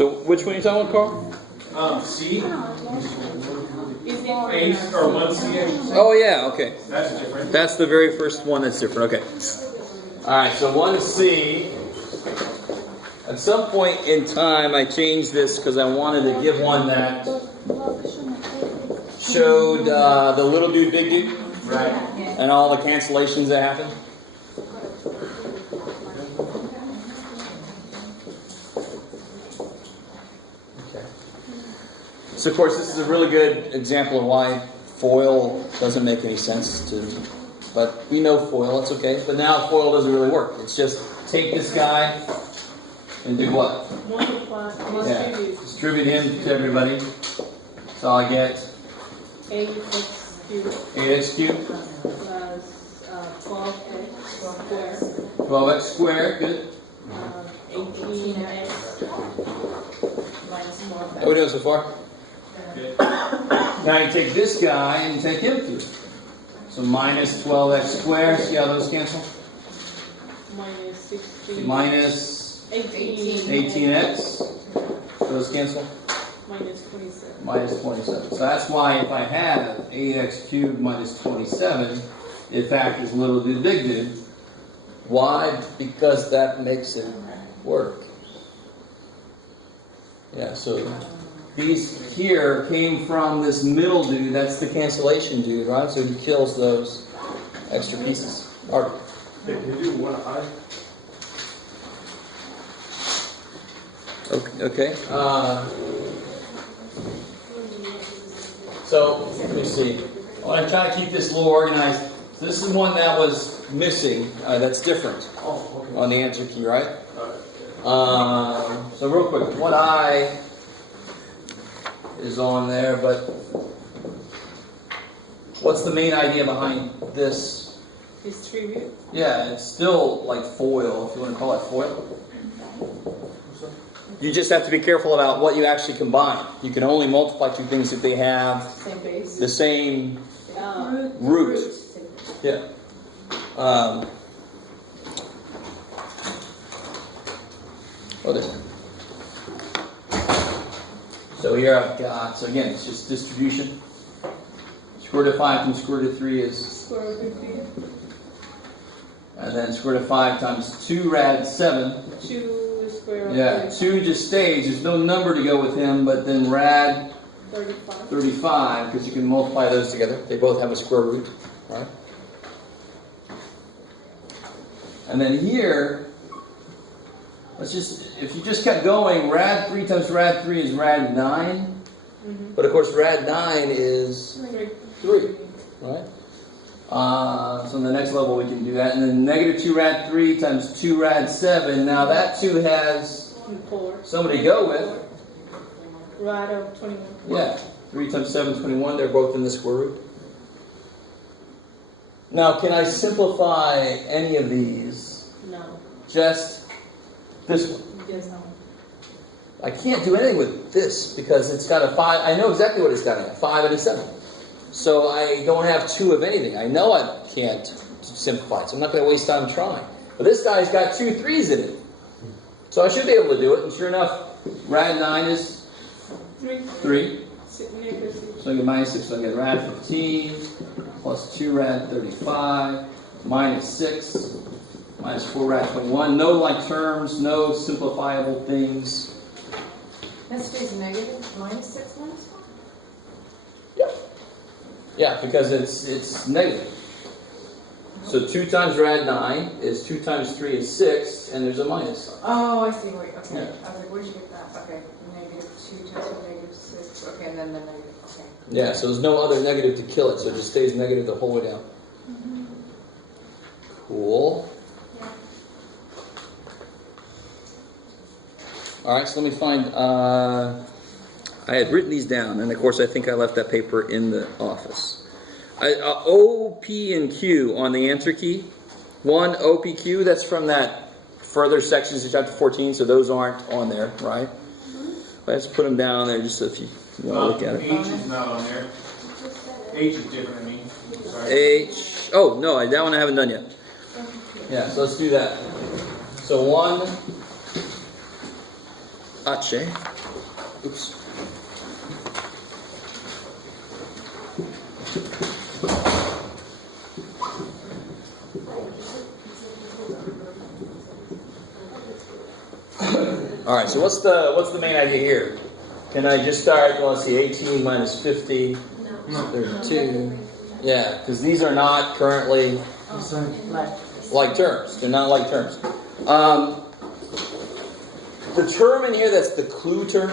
So which one are you talking about, Carl? C. H or 1C. Oh yeah, okay. That's different. That's the very first one that's different. Okay. All right. So 1C. At some point in time, I changed this because I wanted to give one that showed the little dude, big dude, Right. and all the cancellations that happen. Okay. So of course, this is a really good example of why FOIL doesn't make any sense to. But we know FOIL, it's okay. But now FOIL doesn't really work. It's just take this guy and do what? Multiply. Yeah. Distribute him to everybody. So I get 8x cubed 8x cubed plus 12x squared. 12x squared, good. 18x minus 4. How are we doing so far? Good. Now you take this guy and take him cubed. So minus 12x squared. See how those cancel? Minus 16. Minus 18x. Those cancel. Minus 27. Minus 27. So that's why if I have 8x cubed minus 27, in fact is little dude, big dude. Why? Because that makes it work. Yeah, so these here came from this middle dude. That's the cancellation dude, right? So he kills those extra pieces. All right. Can you do 1I? Okay. So let me see. I want to try to keep this a little organized. So this is one that was missing. That's different on the answer key, right? So real quick, what I is on there, but what's the main idea behind this? Distribute. Yeah, it's still like FOIL, if you want to call it FOIL. You just have to be careful about what you actually combine. You can only multiply two things if they have Same base. the same root. Yeah. What is it? So here I've got, so again, it's just distribution. Square root of 5 times square root of 3 is, Square root of 15. and then square root of 5 times 2 rad 7. 2 square root of Yeah, 2 just stays. There's no number to go with him, but then rad 35. 35, because you can multiply those together. They both have a square root, right? And then here, let's just, if you just kept going, rad 3 times rad 3 is rad 9. Mm-hmm. But of course, rad 9 is 3, right? So on the next level we can do that. And then negative 2 rad 3 times 2 rad 7. Now that 2 has 4. somebody to go with. Rad of 21. Yeah, 3 times 7 is 21. They're both in the square root. Now, can I simplify any of these? No. Just this one. Yes, no. I can't do anything with this because it's got a 5. I know exactly what it's got in it, 5 and a 7. So I don't have 2 of anything. I know I can't simplify it, so I'm not going to waste time trying. But this guy's got 2 3s in it. So I should be able to do it. And sure enough, rad 9 is 3. So I get minus 6. So I get rad 15 plus 2 rad 35 minus 6 minus 4 rad 21. No like terms, no simplifiable things. That stays negative, minus 6 minus 1? Yeah, because it's negative. So 2 times rad 9 is 2 times 3 is 6, and there's a minus. Oh, I see. Wait, okay. Yeah. I was like, where'd you get that? Okay, negative 2 times negative 6. Okay, and then the negative. Okay. Yeah, so there's no other negative to kill it, so it just stays negative the whole way down. Mm-hmm. Cool. Yeah. All right, so let me find. I had written these down, and of course, I think I left that paper in the office. O, P, and Q on the answer key. 1 OPQ. That's from that further sections of chapter 14, so those aren't on there, right? Let's put them down there just so if you want to look at it. H is not on there. H is different, I mean. Sorry. H. Oh no, that one I haven't done yet. Yeah, so let's do that. So 1 Ache. Oops. All right, so what's the main idea here? Can I just start, well, let's see, 18 minus 50, 32. Yeah, because these are not currently like terms. They're not like terms. The term in here that's the clue term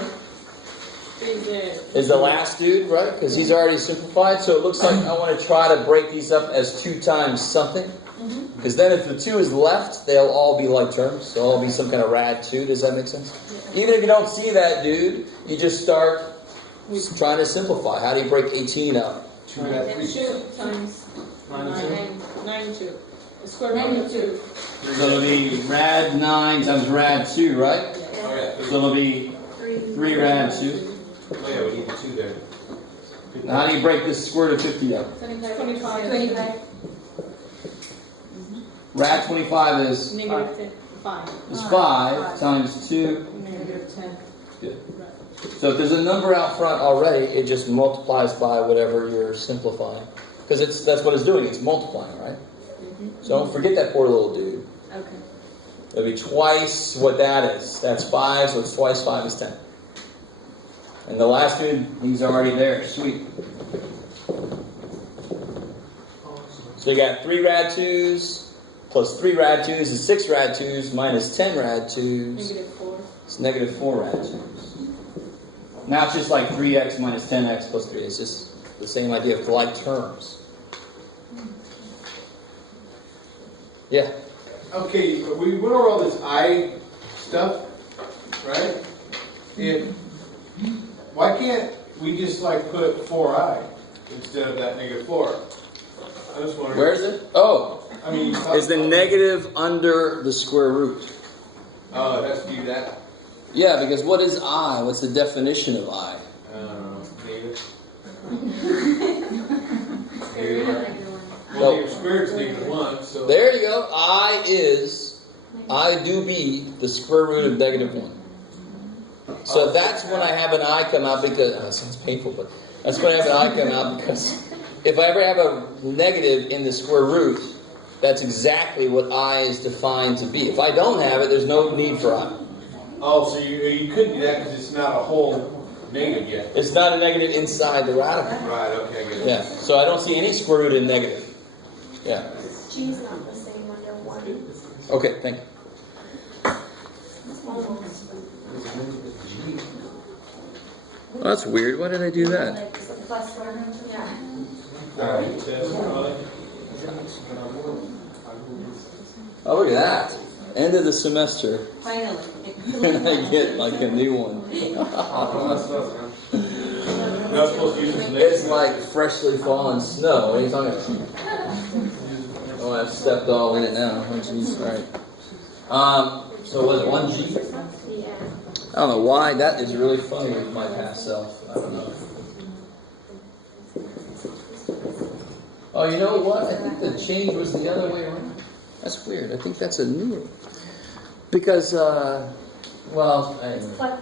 is the last dude, right? Because he's already simplified. So it looks like I want to try to break these up as 2 times something. Because then if the 2 is left, they'll all be like terms. They'll all be some kind of rad 2. Does that make sense? Even if you don't see that dude, you just start trying to simplify. How do you break 18 up? 2 times 9, 2. The square root of 2. So it'll be rad 9 times rad 2, right? Oh, yeah. So it'll be 3 rad 2. Oh, yeah, we need the 2 there. Now how do you break this square root of 50 up? 25. Rad 25 is Negative 5. 5 times 2. Negative 10. Good. So if there's a number out front already, it just multiplies by whatever you're simplifying. Because that's what it's doing, it's multiplying, right? So don't forget that poor little dude. Okay. It'll be twice what that is. That's 5, so it's twice 5 is 10. And the last dude, he's already there. Sweet. So you got 3 rad 2s, plus 3 rad 2s is 6 rad 2s, minus 10 rad 2s. Negative 4. It's negative 4 rad 2s. Now it's just like 3x minus 10x plus 3. It's just the same idea of like terms. Yeah. Okay, but we went over all this I stuff, right? Why can't we just like put 4i instead of that negative 4? I just wondering. Where is it? Oh, I mean, is the negative under the square root? Oh, it has to do that. Yeah, because what is I? What's the definition of I? Negative. No. Well, your square is negative 1, so. There you go. I do be the square root of negative 1. So that's when I have an I come out because, it sounds painful, but that's when I have an I come out because if I ever have a negative in the square root, that's exactly what I is defined to be. If I don't have it, there's no need for I. Oh, so you couldn't do that because it's not a whole negative yet. It's not a negative inside the radical. Right, okay, I get it. Yeah, so I don't see any square root in negative. Yeah. G is not the same under 1. Okay, thank you. Oh, that's weird. Why did I do that? Like plus 1. Yeah. All right. Oh, look at that. End of the semester. Finally. I get like a new one. Not supposed to use this next It's like freshly fallen snow. What are you talking about? Oh, I've stepped all in it now. Oh, jeez. All right. So was it 1G? Yeah. I don't know why. That is really funny with my past self. I don't know. Oh, you know what? I think the change was the other way around. That's weird. I think that's a new one. Because, well, anyway.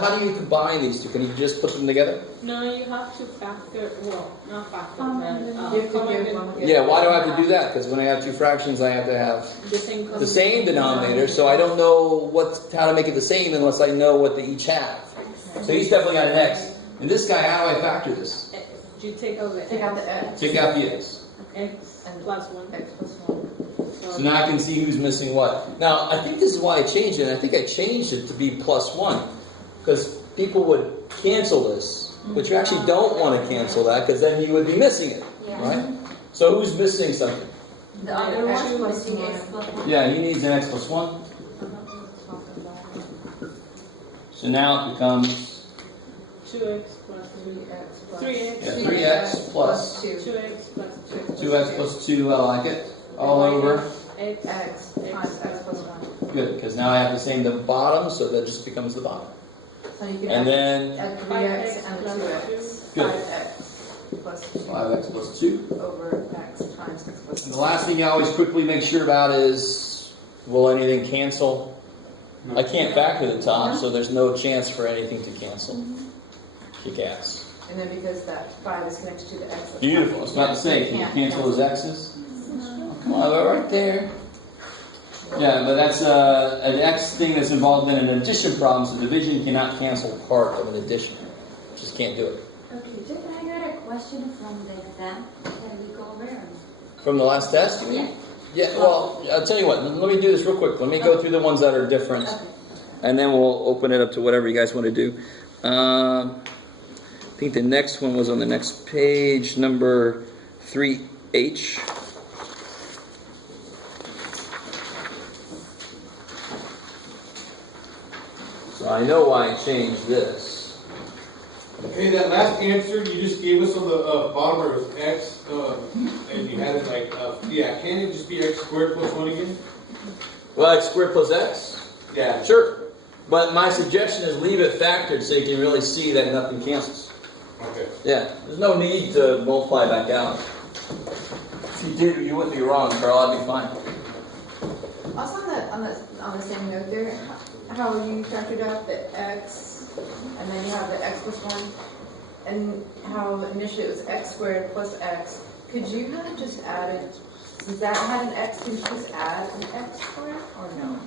How do you combine these two? Can you just put them together? No, you have to factor, well, not factor, You have to give one. Yeah, why do I have to do that? Because when I have two fractions, I have to have the same denominator, so I don't know how to make it the same unless I know what they each have. So he's definitely got an x. And this guy, how do I factor this? You take out the Take out the x. Take out the x. x plus 1. X plus 1. So now I can see who's missing what. Now, I think this is why I changed it. I think I changed it to be plus 1. Because people would cancel this. But you actually don't want to cancel that because then you would be missing it. Right? So who's missing something? The other one missing x plus 1. Yeah, he needs an x plus 1. So now it becomes 2x plus 3x plus 3x. yeah, 3x plus 2. 2x plus 2. 2x plus 2, I like it. All over. X. X times x plus 1. Good, because now I have the same the bottom, so that just becomes the bottom. So you can And then add 3x and 2x. Good. 5x plus 2 5x plus 2. over x times x plus And 1. the last thing you always quickly make sure about is, will anything cancel? I can't factor the top, so there's no chance for anything to cancel. Kick ass. And then because that 5 is connected to the X. that's Beautiful. I was about to say, can you cancel those X's? Oh, come on, they're right there. Yeah, but that's an X thing that's involved in an addition problem, so division cannot cancel part of an addition. Just can't do it. Okay, Jeff, I got a question from the exam. Can we go over? From the last test, you mean? Yeah. Yeah, well, I'll tell you what, let me do this real quick. Let me go through the ones that are different, and then we'll open it up to whatever you guys want to do. I think the next one was on the next page, number 3H. So I know why I changed this. Hey, that last answer you just gave us on the bottom where it was X, and you had it like, yeah, can it just be X squared plus 1 again? Well, X squared plus X? Yeah. Sure. But my suggestion is leave it factored so you can really see that nothing cancels. Okay. Yeah, there's no need to multiply back out. If you did, you wouldn't be wrong, Carl. I'd be fine. Also on the same note there, how you factored out the X, and then you have the X plus 1, and how initially it was X squared plus X. Could you kind of just add it, since that had an X, could you just add an X squared, or no?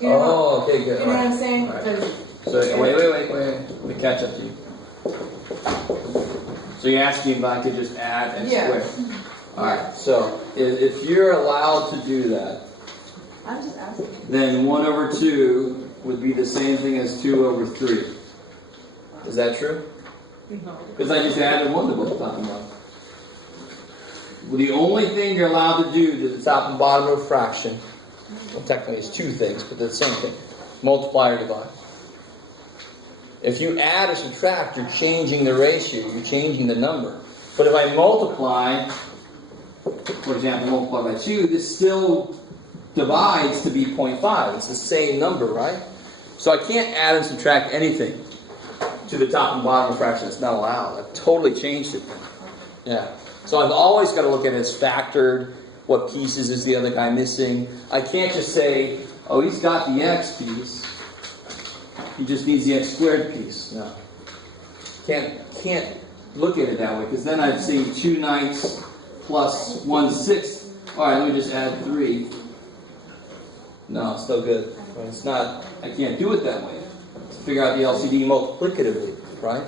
You know Oh, okay, good. You know what I'm Alright. saying? Alright. Because So, wait. Let me catch up to you. So you're asking if I could just add X Yeah. squared? Alright, so if you're allowed to do that, I'm just asking. then 1 over 2 would be the same thing as 2 over 3. Is that true? No. Because I just added 1 to both top and bottom. Well, the only thing you're allowed to do to the top and bottom of a fraction, well, technically it's 2 things, but they're the same thing. Multiply or divide. If you add or subtract, you're changing the ratio, you're changing the number. But if I multiply, for example, multiply by 2, this still divides to be 0.5. It's the same number, right? So I can't add and subtract anything to the top and bottom of a fraction. It's not allowed. I've totally changed it. Yeah. So I've always got to look at it as factored. What pieces is the other guy missing? I can't just say, oh, he's got the x piece. He just needs the x squared piece. No. Can't look at it that way, because then I'd say 2/9 plus 1/6. All right, let me just add 3. No, it's no good. It's not. I can't do it that way. Let's figure out the LCD multiplicatively, right?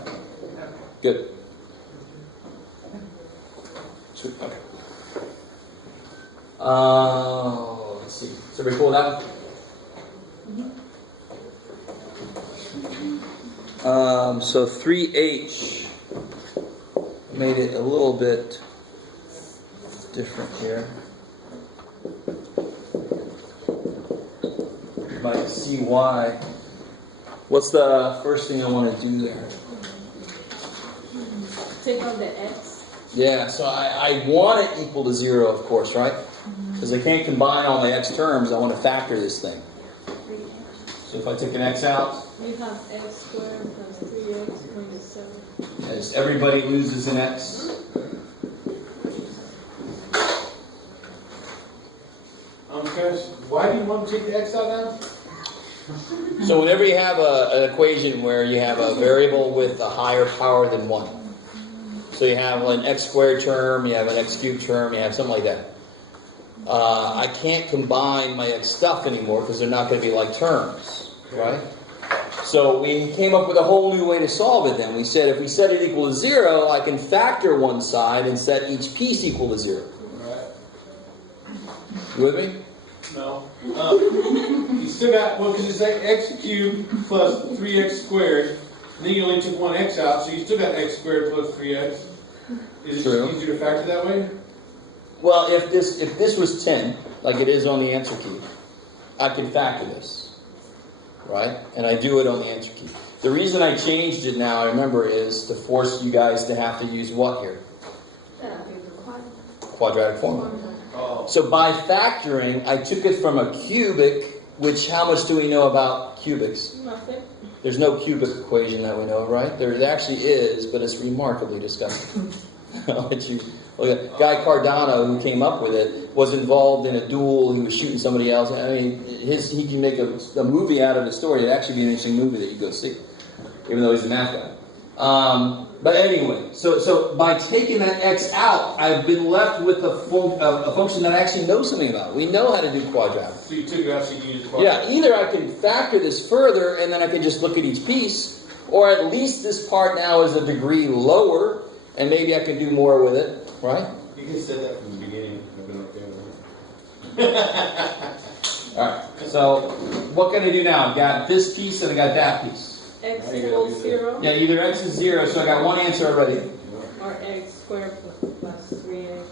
Good. Sweet. Okay. Let's see. Somebody pull it out. So 3H made it a little bit different here. You might see why. What's the first thing I want to do there? Take out the X. Yeah, so I want it equal to 0, of course, right? Because I can't combine all my x terms. I want to factor this thing. So if I take an x out, You have X squared plus 3X minus 7. as everybody loses an x. Chris, why do you want to take the X out now? So whenever you have an equation where you have a variable with a higher power than 1, so you have an x squared term, you have an x cubed term, you have something like that. I can't combine my x stuff anymore because they're not going to be like terms, right? So we came up with a whole new way to solve it then. We said if we set it equal to 0, I can factor one side and set each piece equal to 0. Right. You with me? No. You still got, well, because it's like x cubed plus 3x squared, and then you only took one x out, so you still got x squared plus 3x. Is it True. just easier to factor that way? Well, if this was 10, like it is on the answer key, I can factor this, right? And I do it on the answer key. The reason I changed it now, I remember, is to force you guys to have to use what here? Quadratic formula. Oh. So by factoring, I took it from a cubic, which how much do we know about cubics? Nothing. There's no cubic equation that we know, right? There actually is, but it's remarkably disgusting. I'll Look, Guy Cardano, who came up with it, was involved in a duel. He was shooting somebody else. I mean, he can make a movie out of the story. It'd actually be an interesting movie that you go see, even though he's a math guy. But anyway, so by taking that x out, I've been left with a function that I actually know something about. We know how to do quadratic. So you took it out so you can use quadratic. Yeah, either I can factor this further and then I can just look at each piece, or at least this part now is a degree lower, and maybe I can do more with it, right? You can say that from the beginning. I've been okay with it. Alright, so what can I do now? I've got this piece and I got that piece. X equals 0, Yeah, either x is 0, so I got one answer already. or x squared plus 3x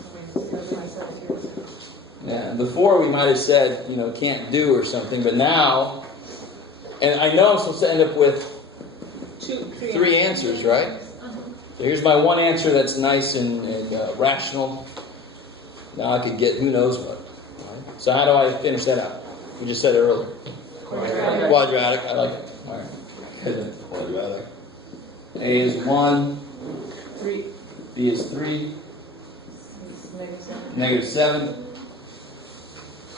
minus 7. Yeah, before we might have said, can't do or something, but now, and I know I'm supposed to end up with 3 answers, right? So here's my one answer that's nice and rational. Now I could get who knows what. Right? So how do I finish that out? We just said it earlier. Quadratic. I like it. All right. Quadratic. A is 1. 3. B is 3. -7. -7.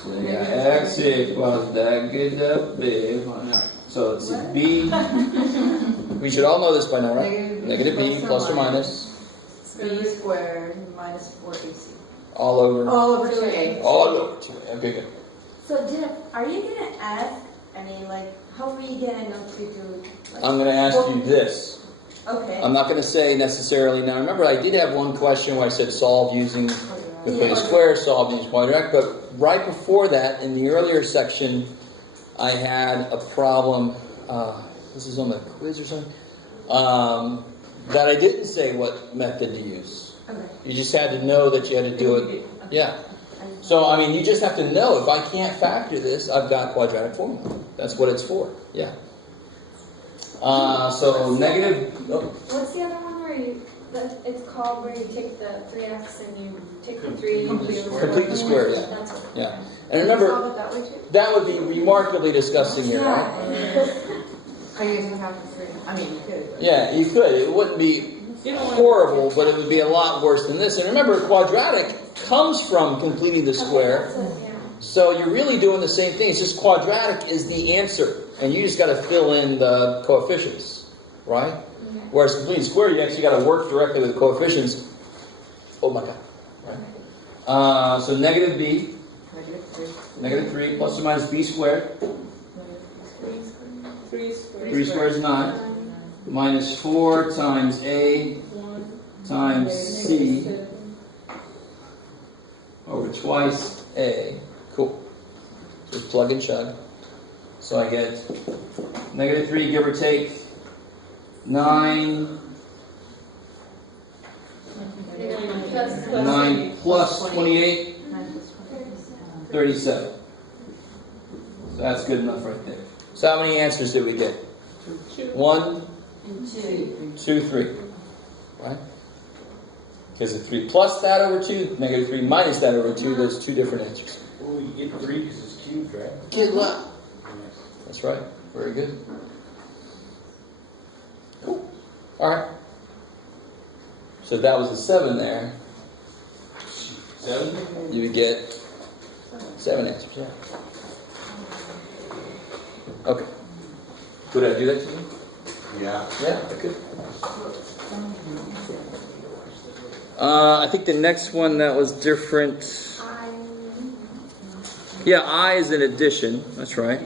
So we got x equals negative b. Alright, so it's b. We should all know this by now, right? Negative b plus or minus B squared minus 4ac. all over. All over 2a. All over 2a. Okay, good. So Jeff, are you gonna ask, how are you gonna know to do? I'm going to ask you this. Okay. I'm not going to say necessarily. Now, remember, I did have one question where I said solve using complete square, solve using quadratic. But right before that, in the earlier section, I had a problem. This is on the quiz or something. That I didn't say what method to use. Okay. You just had to know that you had to do it. Yeah. So, I mean, you just have to know, if I can't factor this, I've got quadratic formula. That's what it's for. Yeah. So negative... Oh, What's the other one it's called where you take the 3x and you take the 3 and you complete the square, yeah. That's what. Yeah. And remember, Solve it that way too? that would be remarkably disgusting here, right? Are you using half of 3? I mean, you could. but- Yeah, you could. It wouldn't be horrible, but it would be a lot worse than this. And remember, quadratic comes from completing the square. So you're really doing the same thing. It's just quadratic is the answer. And you just got to fill in the coefficients, right? Whereas completing square, you actually got to work directly with the coefficients. Oh my God. Right? So negative b, negative 3 plus or minus b squared. 3 squared. 3 squared is 9. Minus 4 times a 1 times c over twice a. Cool. So plug and chug. So I get negative 3, give or take, 9. 9 plus 28, 37. So that's good enough right there. So how many answers did we get? 1, 2, 3. Right? Because if 3 plus that over 2, negative 3 minus that over 2, there's 2 different answers. Well, you get 3 because it's cubed, right? Get luck. That's right. Very good. Cool. All right. So that was a 7 there. 7? You would get 7 answers. Yeah. Okay. Could I do that to you? Yeah. Yeah, I could. I think the next one that was different. Yeah, I is an addition. That's right.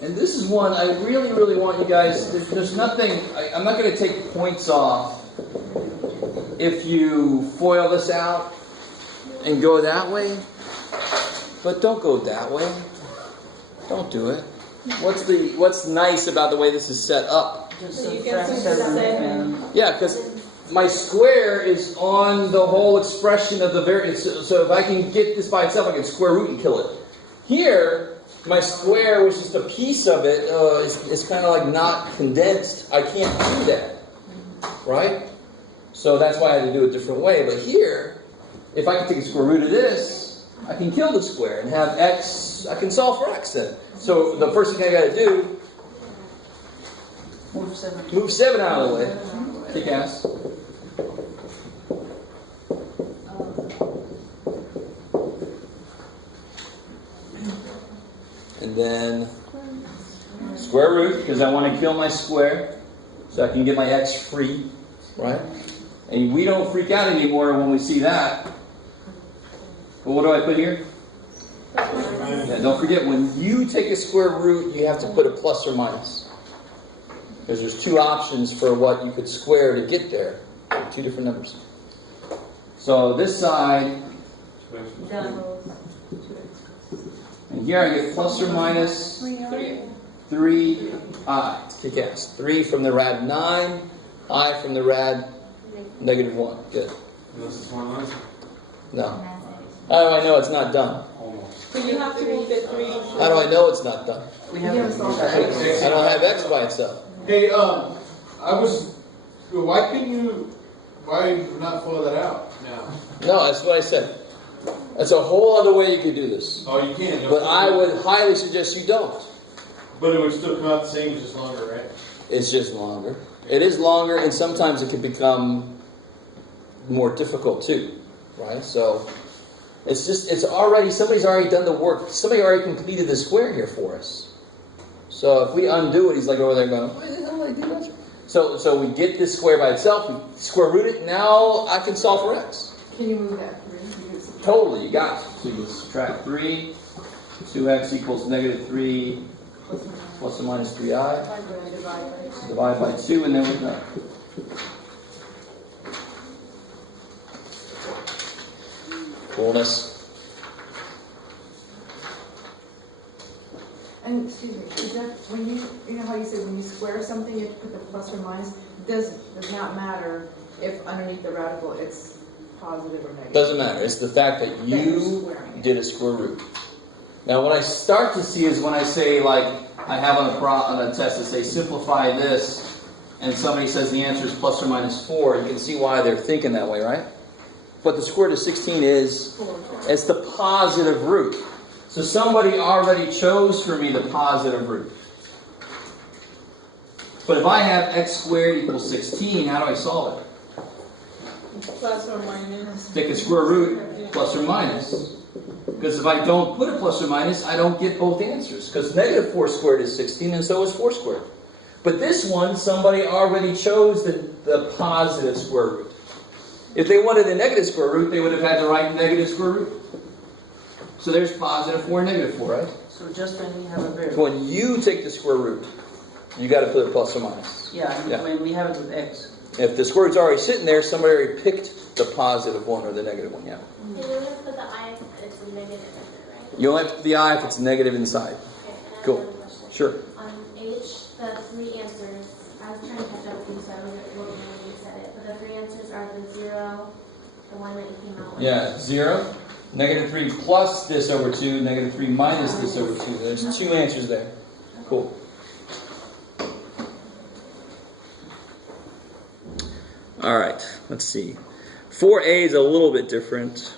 And this is one I really, really want you guys. There's nothing. I'm not going to take points off if you FOIL this out and go that way. But don't go that way. Don't do it. What's nice about the way this is set up? So you get 7. Yeah, because my square is on the whole expression of the variance. So if I can get this by itself, I can square root and kill it. Here, my square, which is just a piece of it, is kind of like not condensed. I can't do that, right? So that's why I had to do it a different way. But here, if I can take a square root of this, I can kill the square and have x. I can solve for x then. So the first thing I got to do, move 7 out of the way. Kick ass. Square root, because I want to kill my square, so I can get my x free, right? And we don't freak out anymore when we see that. But what do I put here? Yeah, don't forget, when you take a square root, you have to put a plus or minus. Because there's two options for what you could square to get there. Two different numbers. So this side, Done. and here I get plus or minus 3i. Take s. 3 from the rad 9, I from the rad negative 1. Good. This is one answer. No. How do I know it's not done? Almost. So you have to move the 3. How do I know it's not done? You haven't solved that. I don't have x by itself. Hey, why did you not follow that out? No, that's what I said. That's a whole other way you could do this. Oh, you can. But I would highly suggest you don't. But it would still come out the same, just longer, right? It's just longer. It is longer, and sometimes it can become more difficult too, right? So it's already, somebody's already done the work. Somebody already completed the square here for us. So if we undo it, he's like over there going, "What the hell did I do that?" So we get this square by itself, we square root it, now I can solve for x. Can you move that 3? Totally, you got it. So you subtract 3, 2x equals negative 3 plus or minus 3i. Divide by 2, and then we're done. Coolness. And excuse me, is that when you know how you said when you square something, you have to put the plus or minus? Does not matter if underneath the radical it's positive or negative? Doesn't matter. It's the fact that you did a square root. Now, what I start to see is when I say, like, I have on a test to say simplify this, and somebody says the answer is plus or minus 4. You can see why they're thinking that way, right? But the square root of 16 is it's the positive root. So somebody already chose for me the positive root. But if I have x squared equals 16, how do I solve it? Plus or minus. Take a square root, plus or minus. Because if I don't put a plus or minus, I don't get both answers. Because negative 4 squared is 16, and so is 4 squared. But this one, somebody already chose the positive square root. If they wanted a negative square root, they would have had to write negative square root. So there's positive 4 and negative 4, right? So just when we have a variable. So when you take the square root, you got to put a plus or minus. Yeah, Yeah. when we have it with x. If the square root's already sitting there, somebody already picked the positive one or the negative one, yeah. And you only have to put the I if it's a negative, right? You only have to put the I if it's negative inside. Okay, and I have Cool. another question. Sure. On H, the 3 answers, I was trying to catch up with you, so I wasn't looking when you said it, but the 3 answers are the 0, the one that you came out with. Yeah, 0, negative 3 plus this over 2, negative 3 minus this over 2. There's 2 answers there. Cool. All right, let's see. 4a is a little bit different.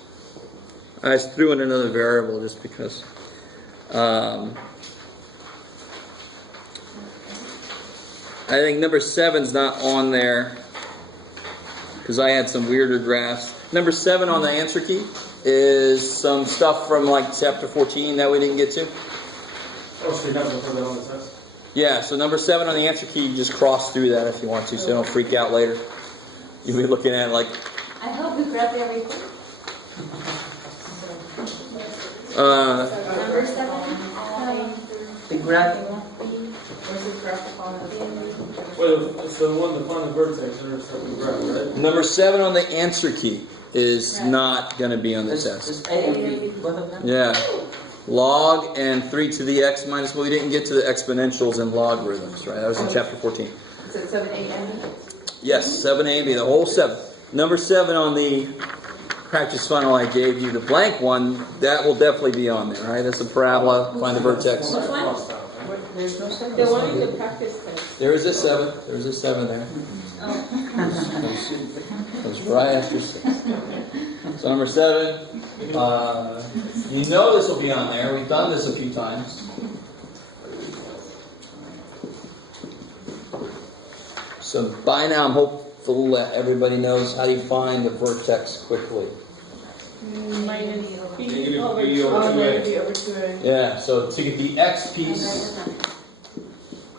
I just threw in another variable just because. I think number 7's not on there because I had some weirder graphs. Number 7 on the answer key is some stuff from like chapter 14 that we didn't get to. Oh, so you're not going to put that on the test? Yeah, so number 7 on the answer key, you just cross through that if you want to, so you don't freak out later. You'll be looking at it like, I hope you grabbed everything. Number 7. The graphing one? Versus graph upon Well, it's the one to find the vertex or something, right? number 7 on the answer key is not going to be on the test. Just A and B, both of them? Yeah. Log and 3 to the x minus, well, we didn't get to the exponentials and logarithms, right? That was in chapter 14. So 7, 8, and Yes, 7a, the whole 7. Number 7 on the practice funnel I gave you, the blank one, that will definitely be on there, right? That's a parabola, find the vertex. Which one? There's no seven. The one in the practice test. There is a 7. There's a 7 there. Comes right after 6. So number 7, you know this will be on there. We've done this a few times. So by now I'm hopeful that everybody knows how do you find the vertex quickly. Minus B Negative over B 2. over oh, 2x. maybe over 2a. Yeah, so to get the x piece,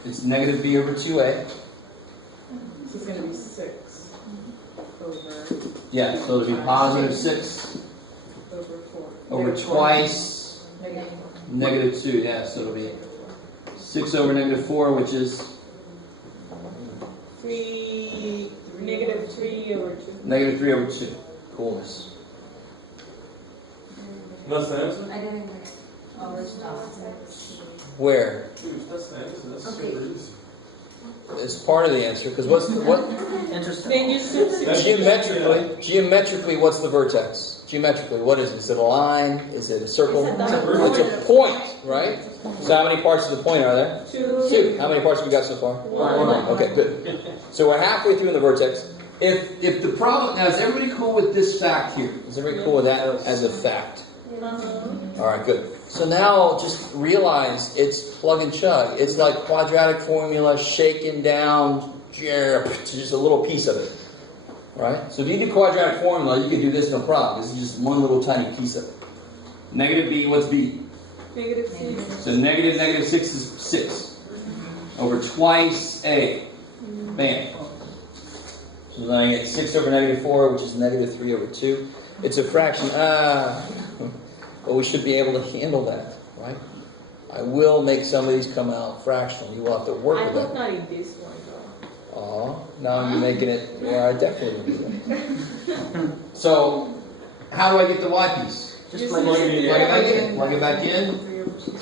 it's negative b over 2a. This is gonna be 6 over Yeah, so it'll be positive 6 over 4. over twice negative 2. Yeah, so it'll be 6 over negative 4, which is 3, negative 3 over 2. negative 3 over 2. Coolness. That's the answer? I didn't get it. Oh, it's not. Where? Dude, that's the answer, that's Okay. super easy. It's part of the answer, because what Interesting. Then you should That's- geometrically, what's the vertex? Geometrically, what is it? Is it a line? Is it a circle? It's a dot. It's a point, right? So how many parts of the point are there? 2. 2. How many parts have we got so far? 1. Okay, good. So we're halfway through in the vertex. If the problem, now is everybody cool with this fact here? Is everybody cool with that as a fact? All right, good. So now just realize it's plug and chug. It's like quadratic formula shaken down to just a little piece of it, right? So if you do quadratic formula, you can do this no problem. This is just one little tiny piece of it. Negative b, what's b? Negative 6. So negative 6 is 6 over twice a. Bam. So then I get 6 over negative 4, which is negative 3 over 2. It's a fraction. But we should be able to handle that, right? I will make some of these come out fractional. You will have to work I with hope that. not in this one though. Aw, now you're making it. Yeah, I definitely will do that. So, how do I get the y piece? Just plug use it in. Plug it back in. Plug it back in. 3 over 2.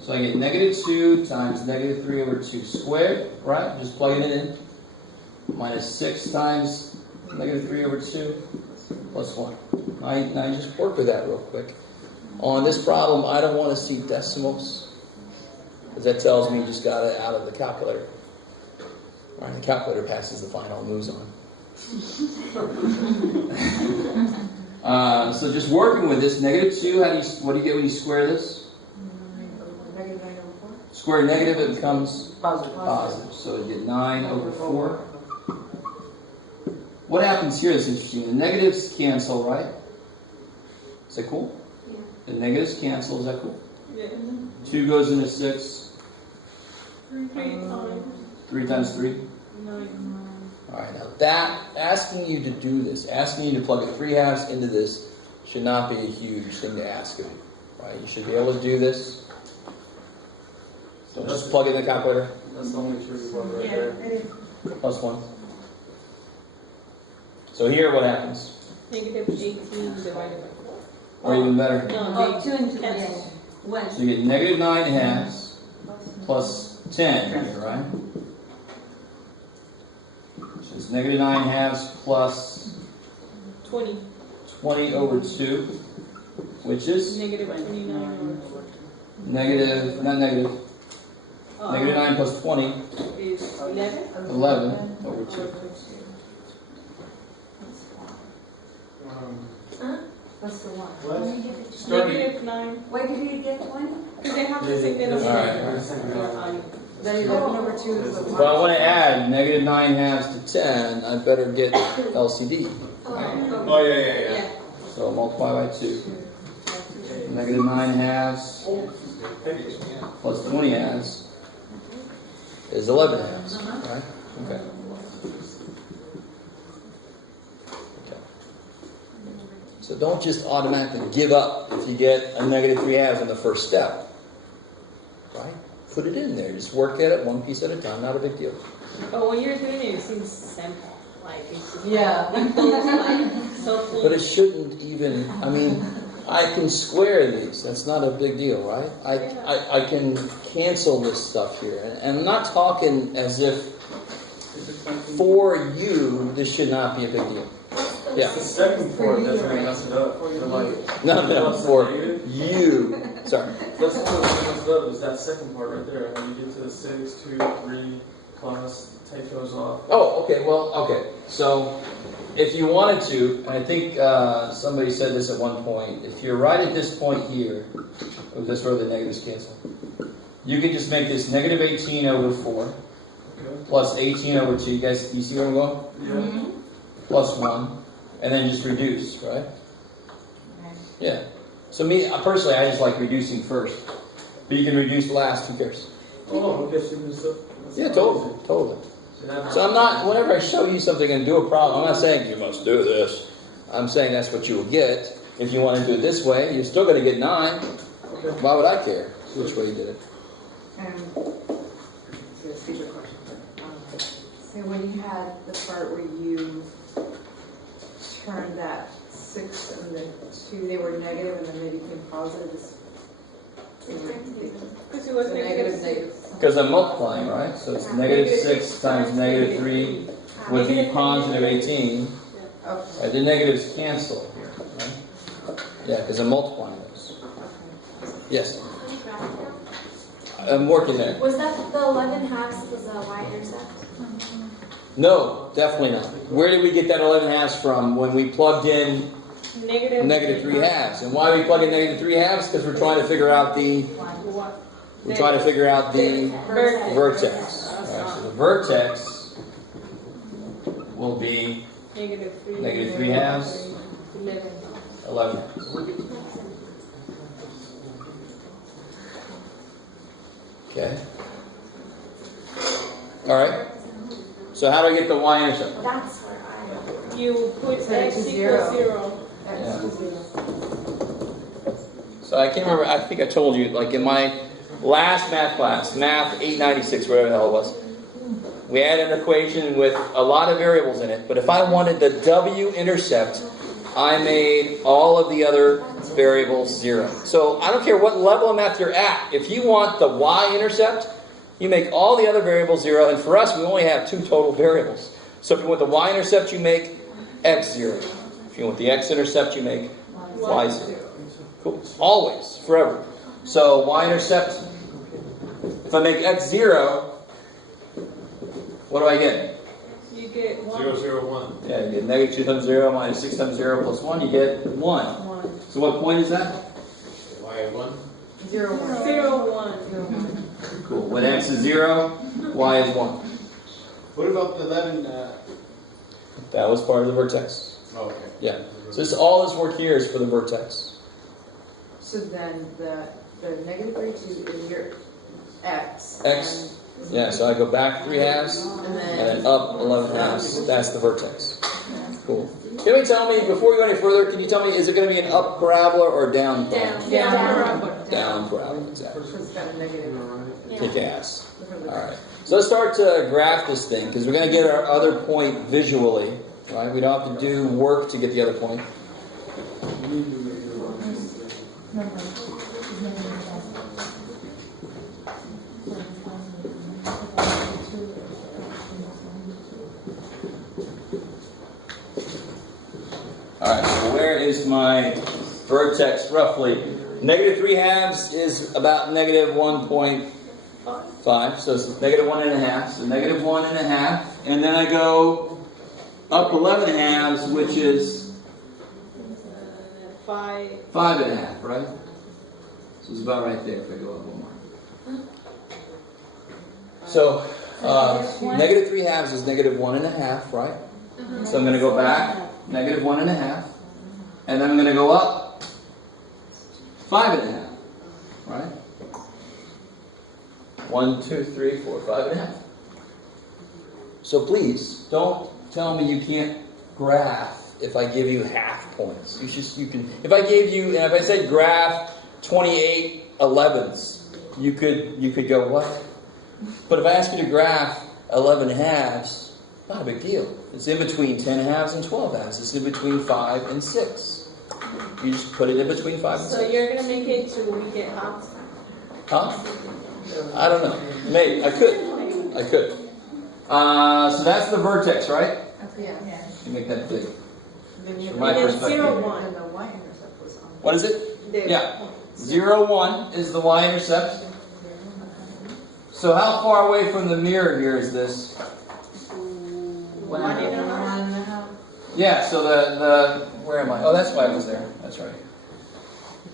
So I get negative 2 times negative 3 over 2 squared, right? Just plug it in. Minus 6 times negative 3 over 2 plus 1. Now you just work with that real quick. On this problem, I don't want to see decimals, because that tells me you just got it out of the calculator. All right, the calculator passes the final, moves on. So just working with this, negative 2, what do you get when you square this? Negative 9 over 4. Square negative, it becomes Positive. positive. So you get 9 over 4. What happens here is interesting. The negatives cancel, right? Is that cool? Yeah. The negatives cancel, is that cool? Yeah. 2 goes into 6. 3 times 3 times 3. 9. Alright, now that, asking you to do this, asking you to plug a 3 halves into this, should not be a huge thing to ask of you. Right? You should be able to do this. So just plug it in the calculator. That's the only true one right Yeah. there. Plus 1. So here what happens? Negative 18 divided by 4. Or even better. No, Oh, they 2 and 2, cancel. yes. 1. So you get negative 9 halves plus 10 here, right? So it's negative 9 halves plus 20. 20 over 2, which is Negative 29 over negative, not negative, negative 9 plus 20, is 11. 11 over 2. What's the 1? What? Negative 9. Why did you get 20? Because they have the same denominator. Then 11 over 2 is what's Well, I want to add negative 9 halves to 10, I better get LCD. Oh, yeah. Yeah. So multiply by 2. Negative 9 halves plus 20 halves is 11 halves, right? Okay. So don't just automatically give up if you get a negative 3 halves in the first step, right? Put it in there. Just work at it one piece at a time. Not a big deal. But when you're doing it, it seems simple. Like it's just Yeah. like so cool. But it shouldn't even, I mean, I can square these. That's not a big deal, right? I can cancel this stuff here. And I'm not talking as if for you, this should not be a big deal. Yeah. The second part that's gonna mess it up. No, for you. Sorry. That's the one that messes up, is that second part right there. When you get to the 6, 2, 3, plus, take those off. Oh, okay, well, okay. So, if you wanted to, and I think somebody said this at one point, if you're right at this point here, that's where the negatives cancel, you can just make this negative 18 over 4, Okay. plus 18 over 2. You guys, you see where I'm going? Yeah. Plus 1, and then just reduce, right? Yeah. So me, personally, I just like reducing first. But you can reduce last, who cares? Oh, okay, so this up. Yeah, totally. So I'm not, whenever I show you something and do a problem, I'm not saying you must do this. I'm saying that's what you will get. If you want to do it this way, you're still going to get 9. Why would I care which way you did it? It's a stupid question, but, so when you had the part where you turned that 6 and the 2, they were negative and then they became positive, Because it was so negative. negative. Because I'm multiplying, right? So it's negative 6 times negative 3 would be positive 18. Okay. The negatives cancel here, right? Yeah, because I'm multiplying those. Yes, I'm working there. Was that the 11 halves was a y-intercept? No, definitely not. Where did we get that 11 halves from when we plugged in negative 3 halves? And why are we plugging negative 3 halves? Because we're trying to figure out the vertex. All right, so the vertex will be negative 3 halves, 11 halves. Okay. All right. So how do I get the y-intercept? That's where You put Set it x to equals 0. 0. So I can't remember, I think I told you, like in my last math class, math 896, whatever the hell it was, we had an equation with a lot of variables in it, but if I wanted the w-intercept, I made all of the other variables 0. So I don't care what level of math you're at, if you want the y-intercept, you make all the other variables 0, and for us, we only have 2 total variables. So if you want the y-intercept, you make x 0. If you want the x-intercept, you make y 0. Cool. Always, forever. So y-intercept, if I make x 0, what do I get? You get 1. 0, 0, 1. Yeah, you get negative 2 times 0 minus 6 times 0 plus 1, you get 1. So what point is that? Y 1. 0, 1. 0, 1. Cool. When x is 0, y is 1. What about the 11? That was part of the vertex. Oh, okay. Yeah. So all this work here is for the vertex. So then the negative 32 is your x. X. Yeah, so I go back 3 halves, And and then then up 11 halves. That's the vertex. Cool. Can you tell me, before we go any further, can you tell me, is it going to be an up parabola or a down parabola? Down parabola, exactly. it's got a negative. Kick ass. Alright. So let's start to graph this thing, because we're going to get our other point visually. Right? We don't have to do work to get the other point. Alright, so where is my vertex roughly? Negative 3 halves is about negative 1.5, so it's negative 1.5, so negative 1.5, and then I go up 11 halves, which is 5.5, right? So it's about right there if I go up one more. So, negative 3 halves is negative 1.5, right? So I'm going to go back, negative 1.5, and then I'm going to go up 5.5, right? 1, 2, 3, 4, 5.5. So please, don't tell me you can't graph if I give you half points. You can. If I gave you, if I said graph 28 11ths, you could go what? But if I ask you to graph 11 halves, not a big deal. It's in between 10 halves and 12 halves. It's in between 5 and 6. You just put it in between 5 and 6. So you're going to make it to we get half? Huh? I don't know. Maybe. I could. So that's the vertex, right? Yeah. You make that big. Then you From my perspective. 0, 1. And the y-intercept was on. What is it? There. Yeah. 0, 1 is the y-intercept. So how far away from the mirror here is this? 1.5. Yeah, so the where am I? Oh, that's why I was there. That's right.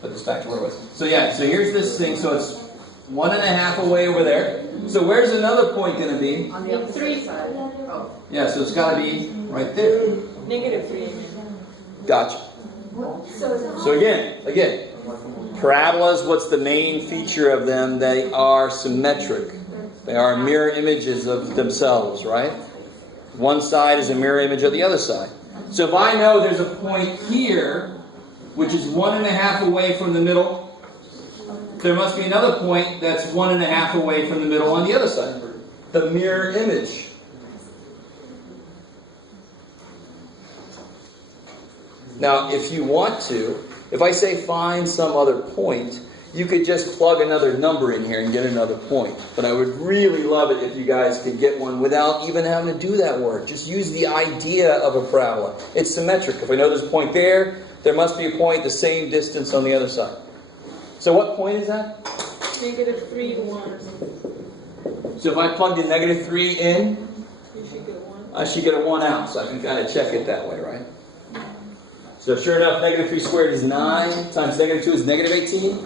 Put this back to where it was. So yeah, so here's this thing. So it's 1.5 away over there. So where's another point going to be? On the opposite side. Oh. Yeah, so it's got to be right there. Negative 3. Gotcha. So again, parabolas, what's the main feature of them? They are symmetric. They are mirror images of themselves, right? One side is a mirror image of the other side. So if I know there's a point here, which is 1.5 away from the middle, there must be another point that's 1.5 away from the middle on the other side. The mirror image. Now, if you want to, if I say find some other point, you could just plug another number in here and get another point. But I would really love it if you guys could get one without even having to do that work. Just use the idea of a parabola. It's symmetric. If I know there's a point there, there must be a point the same distance on the other side. So what point is that? -3 to 1. So if I plugged in -3 in, You should get 1. I should get a 1 out. So I can kind of check it that way, right? So sure enough, -3 squared is 9 times -2 is -18.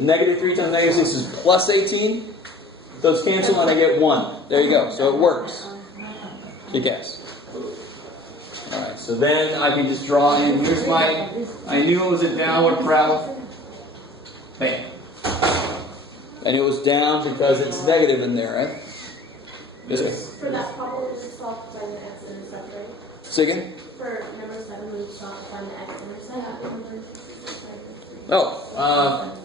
-3 times -6 is plus 18. Those cancel and I get 1. There you go. So it works. Kick ass. Alright, so then I can just draw in. Here's my, I knew it was a downward parabola. Bam. And it was down because it's negative in there, right? This way. For that problem, we just solve to find the x-intercept, right? Say again? For number 7, we solve to find the x-intercept.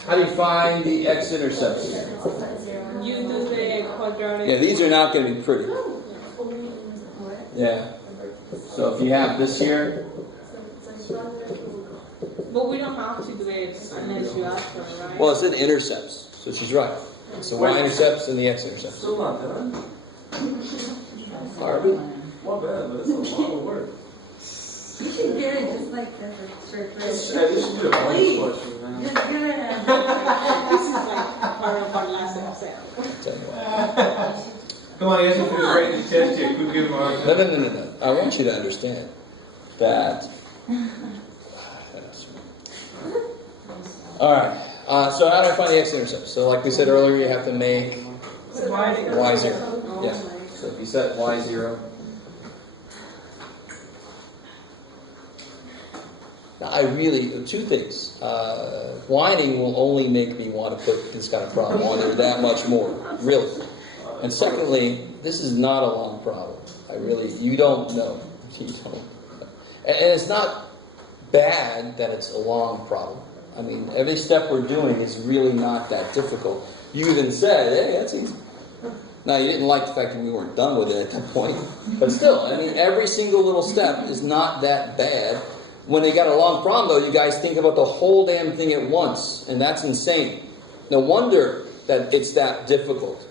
How do you find the x-intercepts? You do the quadratic. Yeah, these are not going to be pretty. Yeah. So if you have this here, But we don't have to do it unless you ask for it, right? well, it's in intercepts, so she's right. It's the y-intercepts and the x-intercepts. Still not done. Harvey? Not bad, but it's a lot of work. You can get it just like this, it's short This version. should be a bonus question, man. Just get it. This is like part of our last exam. Tell you what. Come on, he hasn't finished writing his test yet. Quit giving him a hard time. No. I want you to understand that. All right. So how do I find the x-intercept? So like we said earlier, you have to make y0. Yeah. So if you set y0. Now I really, two things. Whining will only make me want to put this kind of problem on there that much more. Really. And secondly, this is not a long problem. You don't know. You don't know. And it's not bad that it's a long problem. I mean, every step we're doing is really not that difficult. You even said, hey, that's easy. Now, you didn't like the fact that we weren't done with it at that point. But still, I mean, every single little step is not that bad. When they got a long problem, though, you guys think about the whole damn thing at once. And that's insane. No wonder that it's that difficult.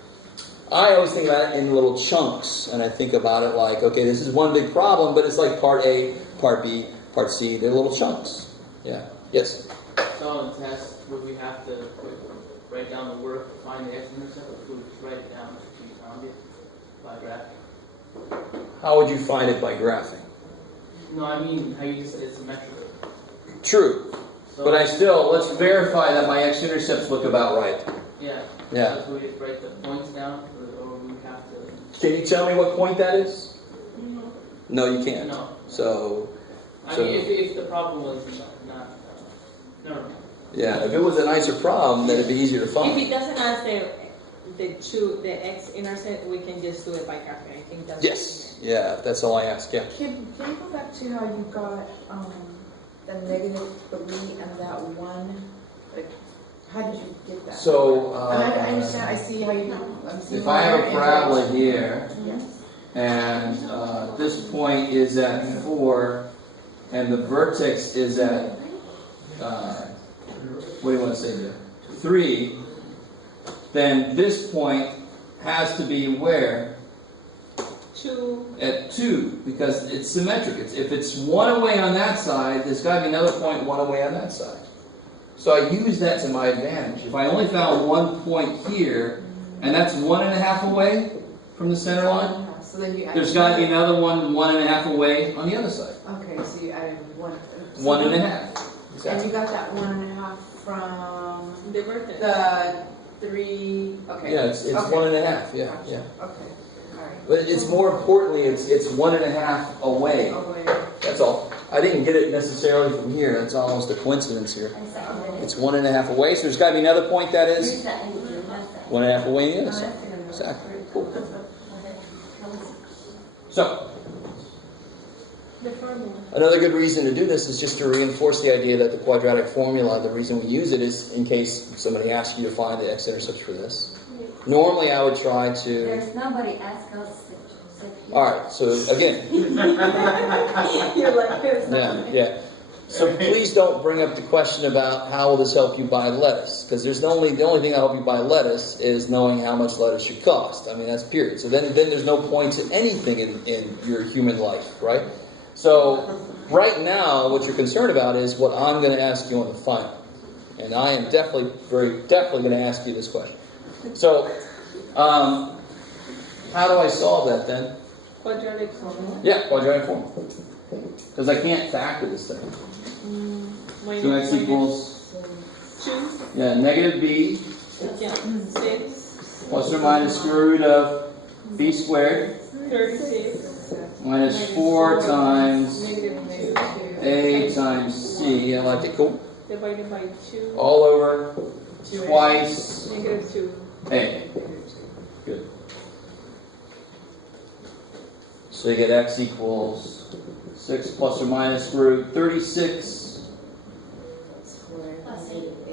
I always think about it in little chunks. And I think about it like, okay, this is one big problem, but it's like part A, part B, part C. They're little chunks. Yeah. Yes? So on the test, would we have to write down the work to find the x-intercept, or would we just write it down if you found it by graphing? How would you find it by graphing? No, I mean how you just said it's symmetrical. True. So But let's verify that my x-intercepts look about right. Yeah. Yeah. So would we just write the points down, or would we have to? Can you tell me what point that is? No, you can't. No. So, I mean, if the problem was not. No. yeah, if it was a nicer problem, then it'd be easier to If find. it doesn't ask the x-intercept, we can just do it by graphing. I think that's. Yes. Yeah, that's all I ask. Yeah. Can you go back to how you got the -3 and that 1? Like, how did you get that? So, I understand. I see how you. I'm seeing if I have where a it parabola is. here, Yes. and this point is at 4, and the vertex is at, what do you want to say there? 3, then this point has to be where? 2. At 2, because it's symmetric. If it's 1 away on that side, there's got to be another point 1 away on that side. So I use that to my advantage. If I only found one point here, and that's 1.5 away from the center line, So then you there's got to be another 1.5 away on the other side. Okay, so you added 1. 1.5. And Exactly. you got that 1.5 from The vertex. the 3. Okay. Yeah, it's Okay. 1.5. Yeah, Gotcha. yeah. Okay. All right. But it's more importantly, it's 1.5 away. That's all. I didn't get it necessarily from here. That's almost a coincidence here. I seconded it. It's 1.5 away, so there's got to be another point that is Here's that, and that's that. 1.5 away on the other Oh, side. that's gonna exactly. Cool. So, The formula. another good reason to do this is just to reinforce the idea that the quadratic formula, the reason we use it is in case somebody asks you to find the x-intercept for this. Normally I would try to... There's nobody ask us if you. Alright, so again, You're like, it's not. yeah. So please don't bring up the question about how will this help you buy lettuce, because the only thing that'll help you buy lettuce is knowing how much lettuce should cost. I mean, that's period. So then there's no point to anything in your human life, right? So right now, what you're concerned about is what I'm going to ask you on the final. And I am definitely going to ask you this question. So, how do I solve that then? Quadratic formula. Yeah, quadratic formula. Because I can't factor this thing. Minus 2x equals, 2. yeah, negative b Yeah. 6. plus or minus square root of b squared 36. minus 4 times Negative a times c. I like it. Cool. divided by 2. All over twice Negative 2. a. Good. So you get x equals 6 plus or minus square root 36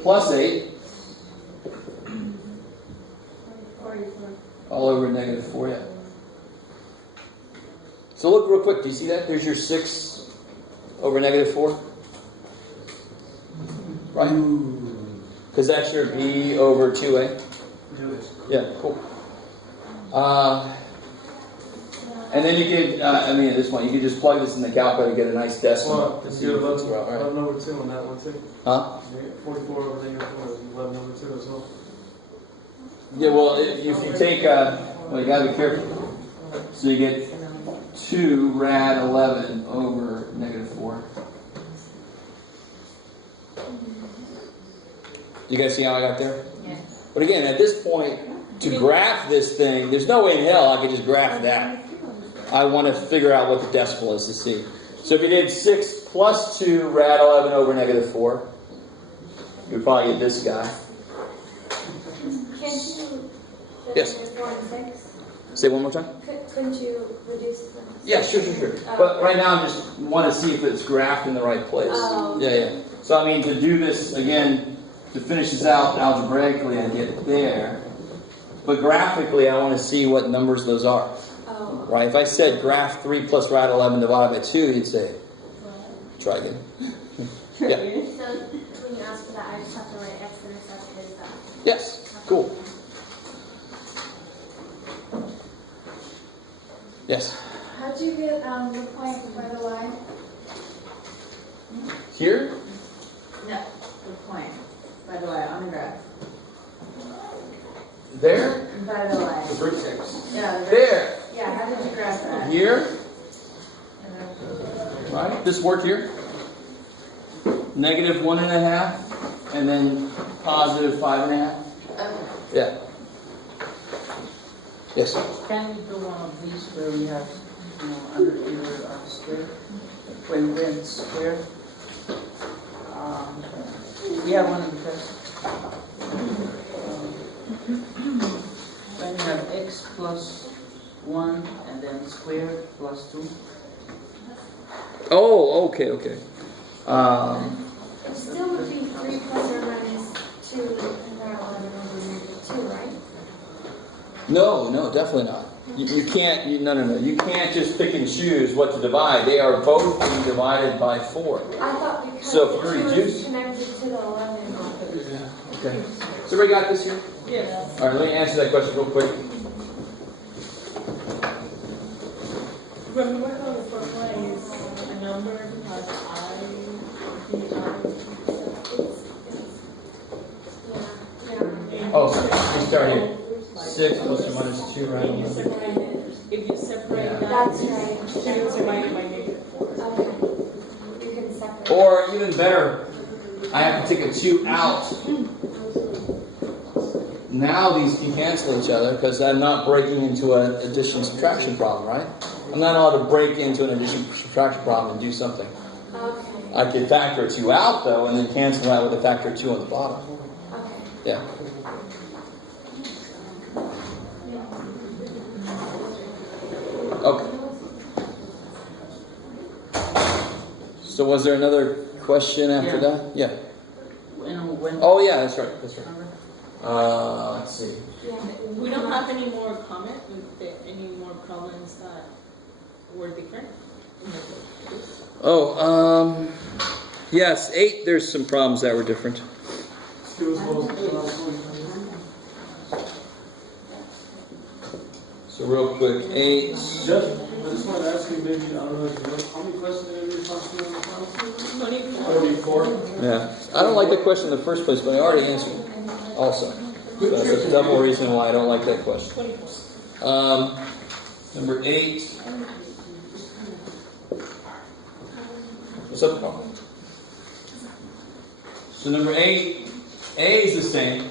plus 8 44. all over negative 4, yeah. So look real quick, do you see that? There's your 6 over negative 4. Right? Because that's your b over 2a. Yeah, cool. And then you could, at this point, you could just plug this in the calculator and get a nice decimal. Well, to it's see your what it's about, 11 right? over 2 on that one too. Huh? 44 over negative 4 is 11 over 2 as well. Yeah, well, if you take, well, you gotta be careful. So you get 2 rad 11 over negative 4. Do you guys see how I got there? Yeah. But again, at this point, to graph this thing, there's no way in hell I could just graph that. I want to figure out what the decimal is to see. So if you did 6 plus 2 rad 11 over negative 4, you would probably get this guy. Can't you? Yes. 4 and 6? Say it one more time. Couldn't you reduce them? Yeah, sure. But right now I just want to see if it's graphed in the right place. Oh. Yeah. So I mean, to do this, again, to finish this out algebraically, I get it there. But graphically, I want to see what numbers those are. Oh. Right? If I said graph 3 plus rad 11 divided by 2, you'd say, try again. Yeah. So when you ask for that, I just have to write x-intercept is that. Yes. Cool. Yes. How'd you get the point by the line? Here? No, the point, by the way, on the graph. There? By the line. The vertex. Yeah, the There. Yeah, how did you graph that? Here? Right? This work here? Negative 1.5, and then positive 5.5. Yeah. Yes. Can we do one of these where we have, under either square? When it's square? We have one in the test. When you have x plus 1 and then squared plus 2. Oh, okay. It still would be 3 plus or minus 2 and they're 11 over 2, right? No, definitely not. You can't, no. You can't just pick and choose what to divide. They are both being divided by 4. I thought because So if the you 2 reduce- is connected to the 11. Okay. So everybody got this here? Yes. All right, let me answer that question real quick. Remember how the formula is a number plus I, Oh, sorry. Let's start here. 6 plus or minus 2, right? If you separate it, that, That's right. 2 is divided by negative 4. Okay. You can separate. Or even better, I have to take a 2 out. Now these can cancel each other because I'm not breaking into an addition-subtraction problem, right? I'm not allowed to break into an addition-subtraction problem and do something. Okay. I could factor a 2 out, though, and then cancel that with a factor of 2 on the bottom. Okay. Yeah. So was there another question after Yeah. that? Yeah. When, Oh, yeah, that's right, that's right. remember? Let's see. We don't have any more comment, any more problems that were different? Oh, yes, 8, there's some problems that were different. So real quick, 8. Jeff, I just wanted to ask you, maybe, I don't know if you know, how many questions did you response to in the class? 44. Yeah. I don't like that question in the first place, but I already answered it also. So that's a double reason why I don't like that question. Number 8. What's up, Paul? So number 8, A is the same.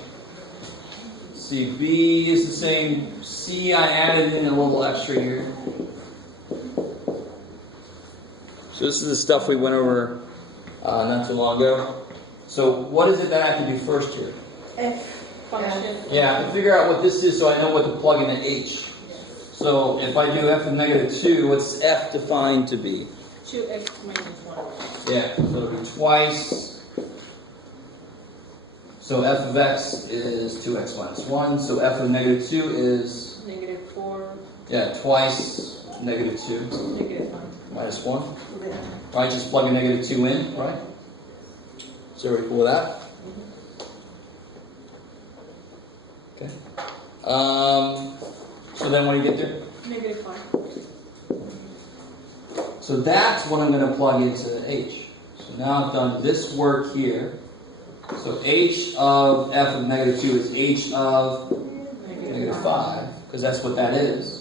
See, B is the same. C, I added in a little extra here. So this is the stuff we went over not too long ago. So what is it that I have to do first here? F. Function. Yeah, I have to figure out what this is so I know what to plug into H. So if I do f of negative 2, what's f defined to be? 2x minus 1. Yeah, so it'll be twice. So f of x is 2x minus 1. So f of negative 2 is, Negative 4, yeah, twice negative 2 negative 1. minus 1. Right, just plug a negative 2 in, right? So are we cool with that? Okay. So then what do you get there? Negative 5. So that's what I'm going to plug into H. So now I've done this work here. So H of f of negative 2 is H of negative 5, because that's what that is.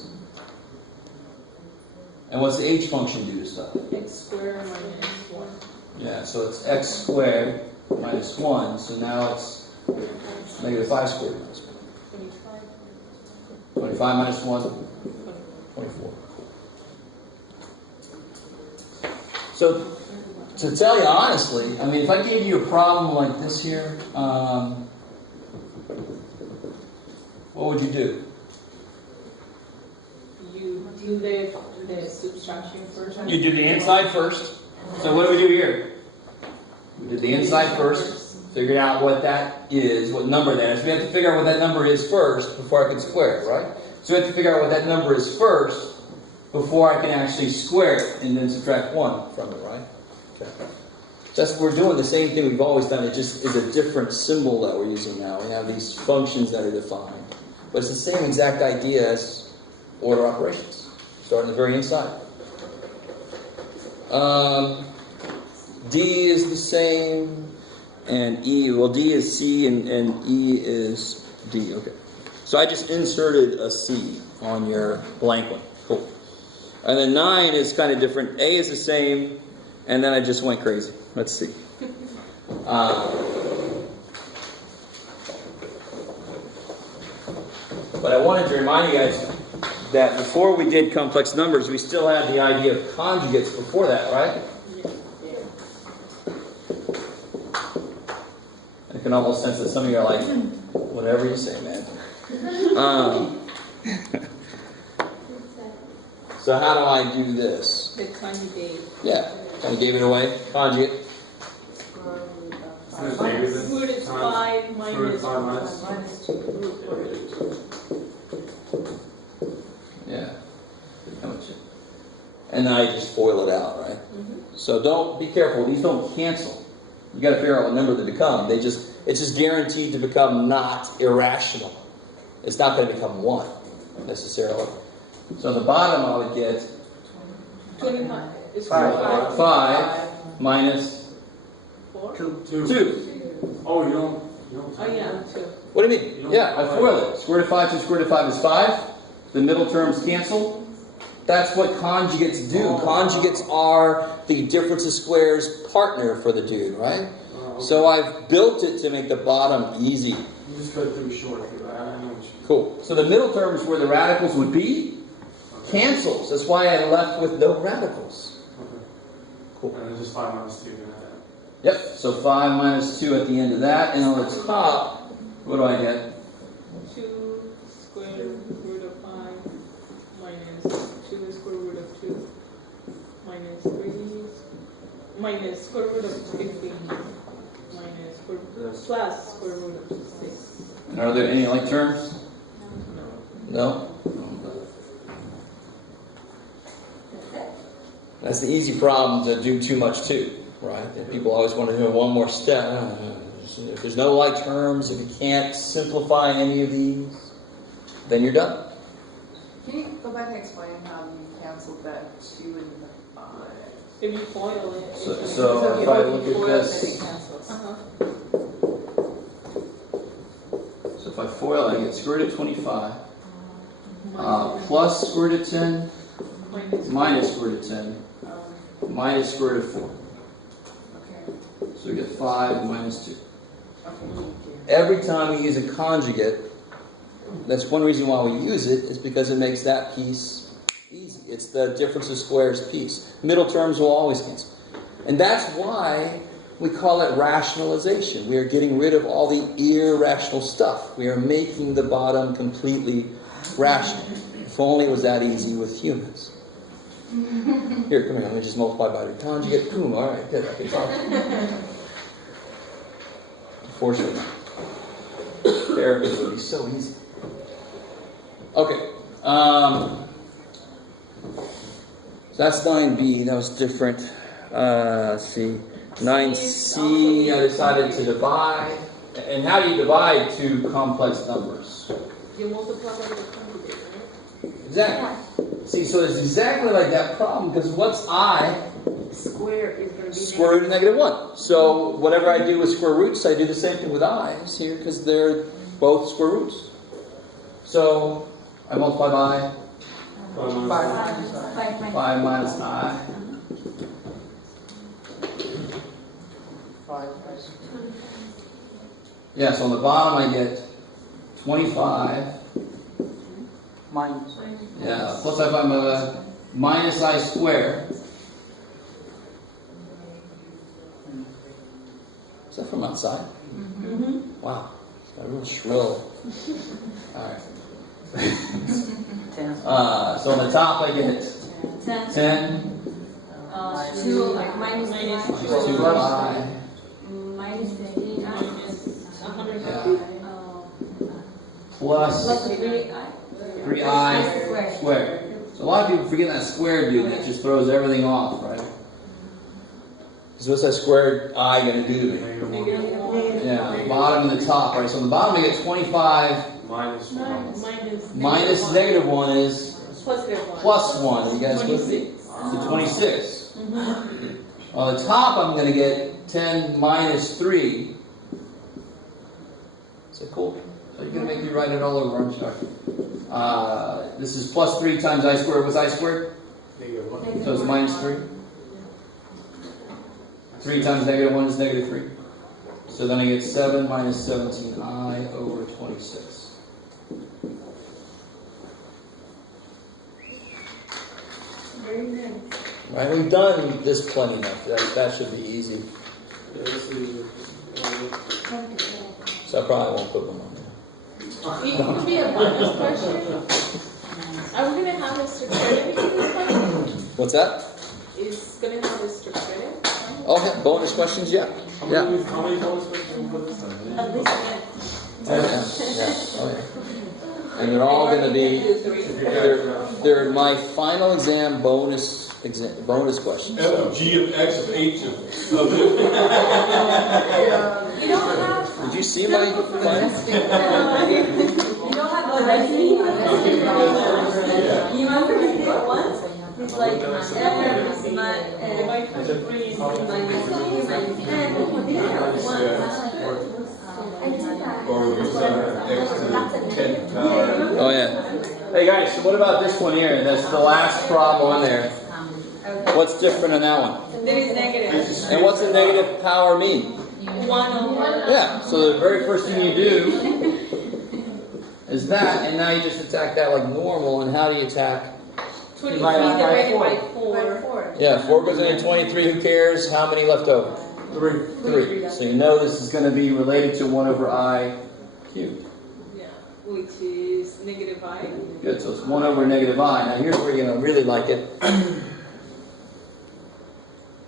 And what's the H function do to stuff? X squared minus 1. Yeah, so it's x squared minus 1, so now it's negative 5 squared minus 1. 25. 25 minus 1, 24. So, to tell you honestly, I mean, if I gave you a problem like this here, what would you do? You do the subtraction first. You do the inside first. So what do we do here? We did the inside first, figured out what that is, what number that is. We have to figure out what that number is first before I can square it, right? So we have to figure out what that number is first before I can actually square it and then subtract 1 from it, right? Okay. We're doing the same thing we've always done. It just is a different symbol that we're using now. We have these functions that are defined. But it's the same exact idea as order operations. Start on the very inside. D is the same, and E, well, D is C, and E is D. Okay. So I just inserted a C on your blank one. Cool. And then 9 is kind of different. A is the same, and then I just went crazy. Let's see. But I wanted to remind you guys that before we did complex numbers, we still had the idea of conjugates before that, right? I can almost sense that some of you are like, whatever you say, man. So how do I do this? The conjugate. Yeah, kind of gave it away. Conjugate. Root is 5 minus 1. Yeah. And then I just FOIL it out, right? So don't be careful. These don't cancel. You got to figure out what number they become. It's just guaranteed to become not irrational. It's not going to become 1 necessarily. So on the bottom I would get 25. It's 5 minus 4? 2. Oh, you don't. Oh, yeah, 2. What do you mean? Yeah, I FOIL it. Square root of 5 times square root of 5 is 5. The middle terms cancel. That's what conjugates do. Conjugates are the difference of squares partner for the dude, right? So I've built it to make the bottom easy. You just cut through short here, right? I know what you. Cool. So the middle terms where the radicals would be cancels. That's why I left with no radicals. Okay. Cool. And it's just 5 minus 2. Yep. So 5 minus 2 at the end of that. And on the top, what do I get? 2 square root of 5 minus 2 square root of 2 minus 3 minus square root of 15 minus square plus square root of 6. And are there any like terms? No? That's the easy problem to do too much too, right? And people always want to do one more step. If there's no like terms, if you can't simplify any of these, then you're done. Can you go back and explain how you canceled that 2 and the 5? If you FOIL it. So if I look at this, Uh-huh. so if I FOIL, I get square root of 25, plus square root of 10, minus square root of 10, minus square root of 4. Okay. So we get 5 minus 2. Okay. Every time we use a conjugate, that's one reason why we use it, is because it makes that piece easy. It's the difference of squares piece. Middle terms will always cancel. And that's why we call it rationalization. We are getting rid of all the irrational stuff. We are making the bottom completely rational. If only it was that easy with humans. Here, come here. Let me just multiply by the conjugate. Boom. All right, good. I can solve it. Unfortunately, therapy would be so easy. Okay. So that's 9b. That was different. Let's see. 9c, I decided to divide. And how do you divide two complex numbers? You multiply by the conjugate, right? Exactly. See, so it's exactly like that problem, because what's I? Square is going to be Square root of negative 1. So whatever I do with square roots, I do the same thing with i's here, because they're both square roots. So I multiply by 5 minus I. 5. Yeah, so on the bottom I get 25. Minus. Yeah, plus I find minus I squared. Is that from outside? Mm-hmm. Wow, it's got a real shrill. Alright. 10. So on the top I get 10. 2 minus Minus 2i. minus 15. minus 100. Yeah. Plus Plus 3i. 3i squared. So a lot of people forget that squared dude that just throws everything off, right? So what's that squared I going to do to me? Negative 1. Yeah, the bottom and the top, right? So on the bottom I get 25 Minus 1. minus negative 1 is Plus negative 1. plus 1. You guys with me? 26. So 26. Mm-hmm. On the top I'm going to get 10 minus 3. Is that cool? So you're going to make me write it all over, aren't you? This is plus 3 times I squared. What's I squared? Negative 1. So it's minus 3. 3 times negative 1 is negative 3. So then I get 7 minus 17i over 26. Very nice. Right, we've done this plenty enough. That should be easy. So I probably won't put one on there. It could be a bonus question. Are we going to have a strict credit for this one? What's that? Is going to have a strict credit? Oh, yeah, bonus questions, yeah. Yeah. How many bonus questions will this time? At least Oh, yeah. Oh, yeah. And they're all going to be, they're my final exam bonus questions. F of G of X of H of You don't have. Did you see my final? You don't have the recipe. You remember we did it once? It's like F minus 3 minus 10. We did it once. Oh, yeah. Hey, guys, so what about this one here? That's the last problem on there. What's different in that one? There is negative. And what's a negative power mean? 1 over. Yeah, so the very first thing you do is that, and now you just attack that like normal, and how do you attack? 23 Divide divided by By 4. 4. Yeah, 4 goes into 23, who cares? How many left over? 3. So you know this is going to be related to 1 over I cubed. Yeah, which is negative I. Good, so it's 1 over negative I. Now here's where you're going to really like it.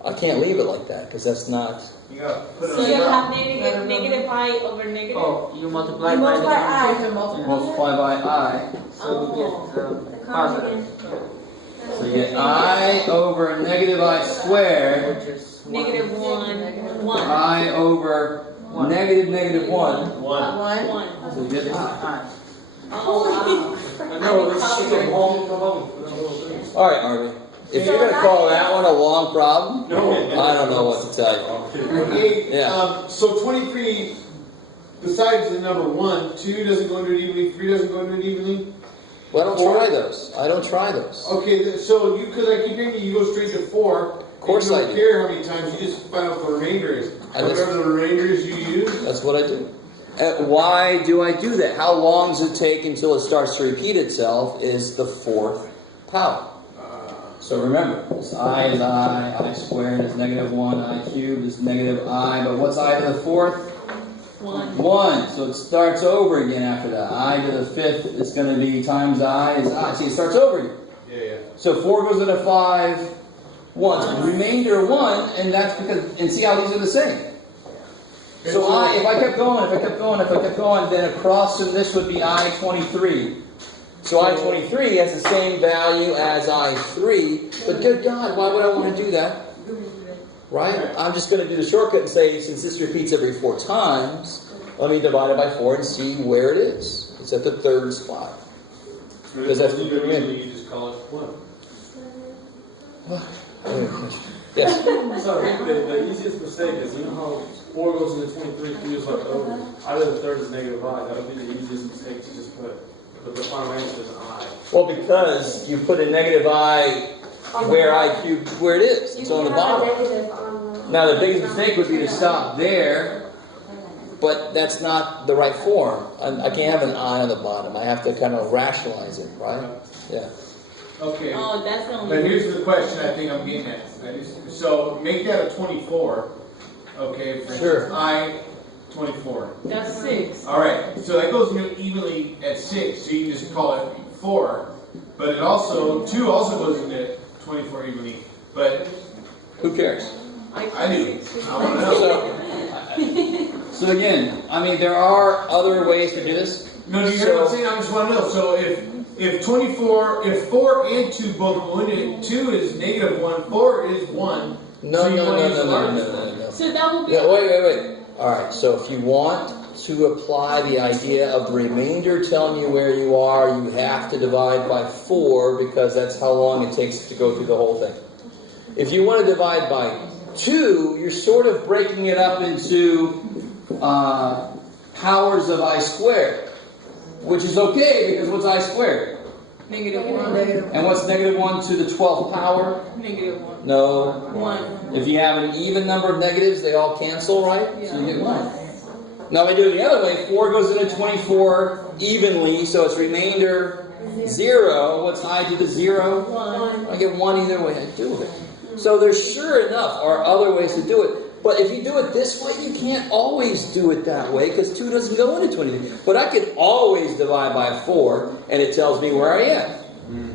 I can't leave it like that, because that's not, You gotta put it So on you top. have negative I over negative? Oh, you multiply You by the multiply conjugate. I. multiply by I. So you get The positive, conjugate. So you get I over negative I squared, which is Negative 1. I over negative 1. One. 1. So you get I. I. Oh, I know, this is a long problem. All right, Arby. If you're gonna call that one a long problem, No. I don't know what to tell you. Okay, Yeah. so 23, besides the number 1, 2 doesn't go into it evenly, 3 doesn't go into it evenly? Well, I don't try those. I don't try those. Okay, so because I keep hearing you go straight to 4. Of course you I don't do. care how many times, you just find out what the remainder is. And that's- Whatever the remainder is you use. That's what I do. Why do I do that? How long does it take until it starts to repeat itself is the 4th power. So remember, this I is I squared is negative 1, I cubed is negative I, but what's I to the 4th? 1. 1. So it starts over again after that. I to the 5th is going to be times I is I. See, it starts over again. Yeah. So 4 goes into 5 once. Remainder 1, and that's because, and see how these are the same. So if I kept going, then across from this would be I-23. So I-23 has the same value as I-3, but good God, why would I want to do that? Right? I'm just going to do the shortcut and say, since this repeats every 4 times, let me divide it by 4 and see where it is. It's at the 3rd spot. Because that's the remainder. You just call it 1. Yes. So I think the easiest mistake is, you know how 4 goes into 23, 3 is left over. I to the 3rd is negative I. That would be the easiest mistake to just put. But the final answer is I. Well, because you put a negative I where I cubed, where it is. It's on the bottom. Now, the biggest mistake would be to stop there, but that's not the right form. I can't have an I on the bottom. I have to kind of rationalize it, right? Yeah. Okay. Oh, that's the only But here's the question I think I'm getting at. So make that a 24. Okay. For Sure. I 24. That's 6. All right. So that goes into evenly at 6. So you can just call it 4. But it also 2 also goes into 24 evenly. But Who cares? I do. I want to know. So again, I mean, there are other ways to do this. No, do you hear what I'm saying? I just want to know. So if 24, if 4 and 2 both go into it, 2 is negative 1, 4 is 1. No. So that will be. Yeah, wait. All right. So if you want to apply the idea of the remainder telling you where you are, you have to divide by 4 because that's how long it takes to go through the whole thing. If you want to divide by 2, you're sort of breaking it up into powers of I squared, which is okay because what's I squared? Negative 1. And what's negative 1 to the 12th power? Negative 1. No. 1. If you have an even number of negatives, they all cancel, right? So you get 1. Now we do it the other way. 4 goes into 24 evenly, so it's remainder 0. What's I to the 0? 1. I get 1 either way I do it. So there sure enough are other ways to do it. But if you do it this way, you can't always do it that way because 2 doesn't go into 23. But I can always divide by 4 and it tells me where I am.